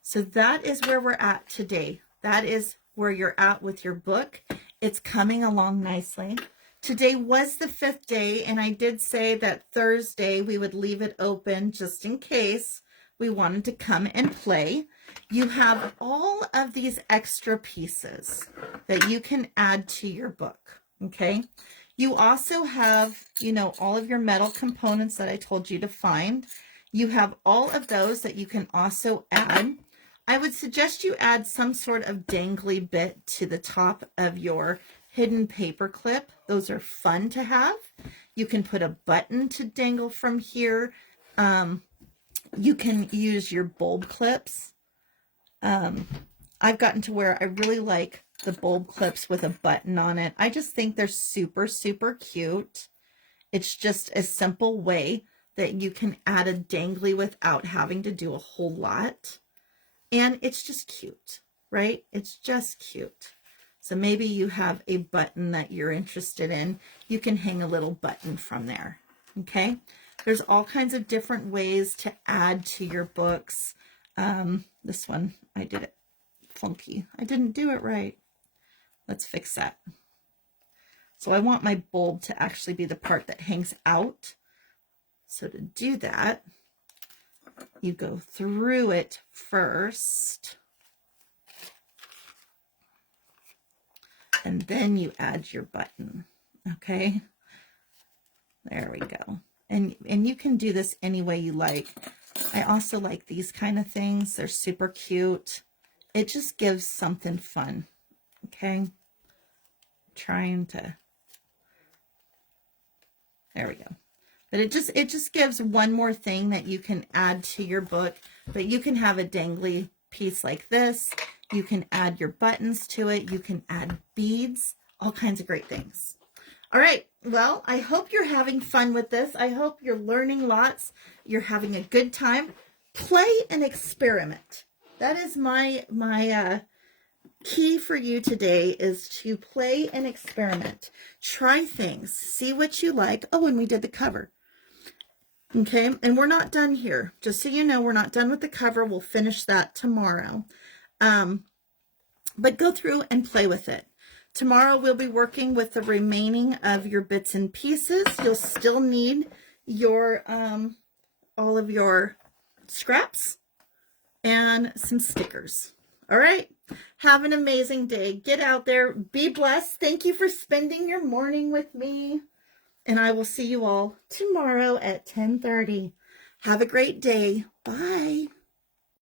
So that is where we're at today. That is where you're at with your book. It's coming along nicely. Today was the 5th day, and I did say that Thursday we would leave it open just in case we wanted to come and play. You have all of these extra pieces that you can add to your book, okay? You also have, you know, all of your metal components that I told you to find. You have all of those that you can also add. I would suggest you add some sort of dangly bit to the top of your hidden paper clip. Those are fun to have. You can put a button to dangle from here. You can use your bulb clips. I've gotten to where I really like the bulb clips with a button on it. I just think they're super, super cute. It's just a simple way that you can add a dangly without having to do a whole lot. And it's just cute, right? It's just cute. So maybe you have a button that you're interested in. You can hang a little button from there, okay? There's all kinds of different ways to add to your books. This one, I did it funky. I didn't do it right. Let's fix that. So I want my bulb to actually be the part that hangs out. So to do that, you go through it first. And then you add your button, okay? There we go. And you can do this any way you like. I also like these kind of things. They're super cute. It just gives something fun, okay? Trying to, there we go. But it just gives one more thing that you can add to your book. But you can have a dangly piece like this. You can add your buttons to it. You can add beads, all kinds of great things. All right, well, I hope you're having fun with this. I hope you're learning lots. You're having a good time. Play and experiment. That is my key for you today, is to play and experiment. Try things. See what you like. Oh, and we did the cover. Okay, and we're not done here. Just so you know, we're not done with the cover. We'll finish that tomorrow. But go through and play with it. Tomorrow we'll be working with the remaining of your bits and pieces. You'll still need your all of your scraps and some stickers. All right. Have an amazing day. Get out there. Be blessed. Thank you for spending your morning with me. And I will see you all tomorrow at 10:30. Have a great day. Bye.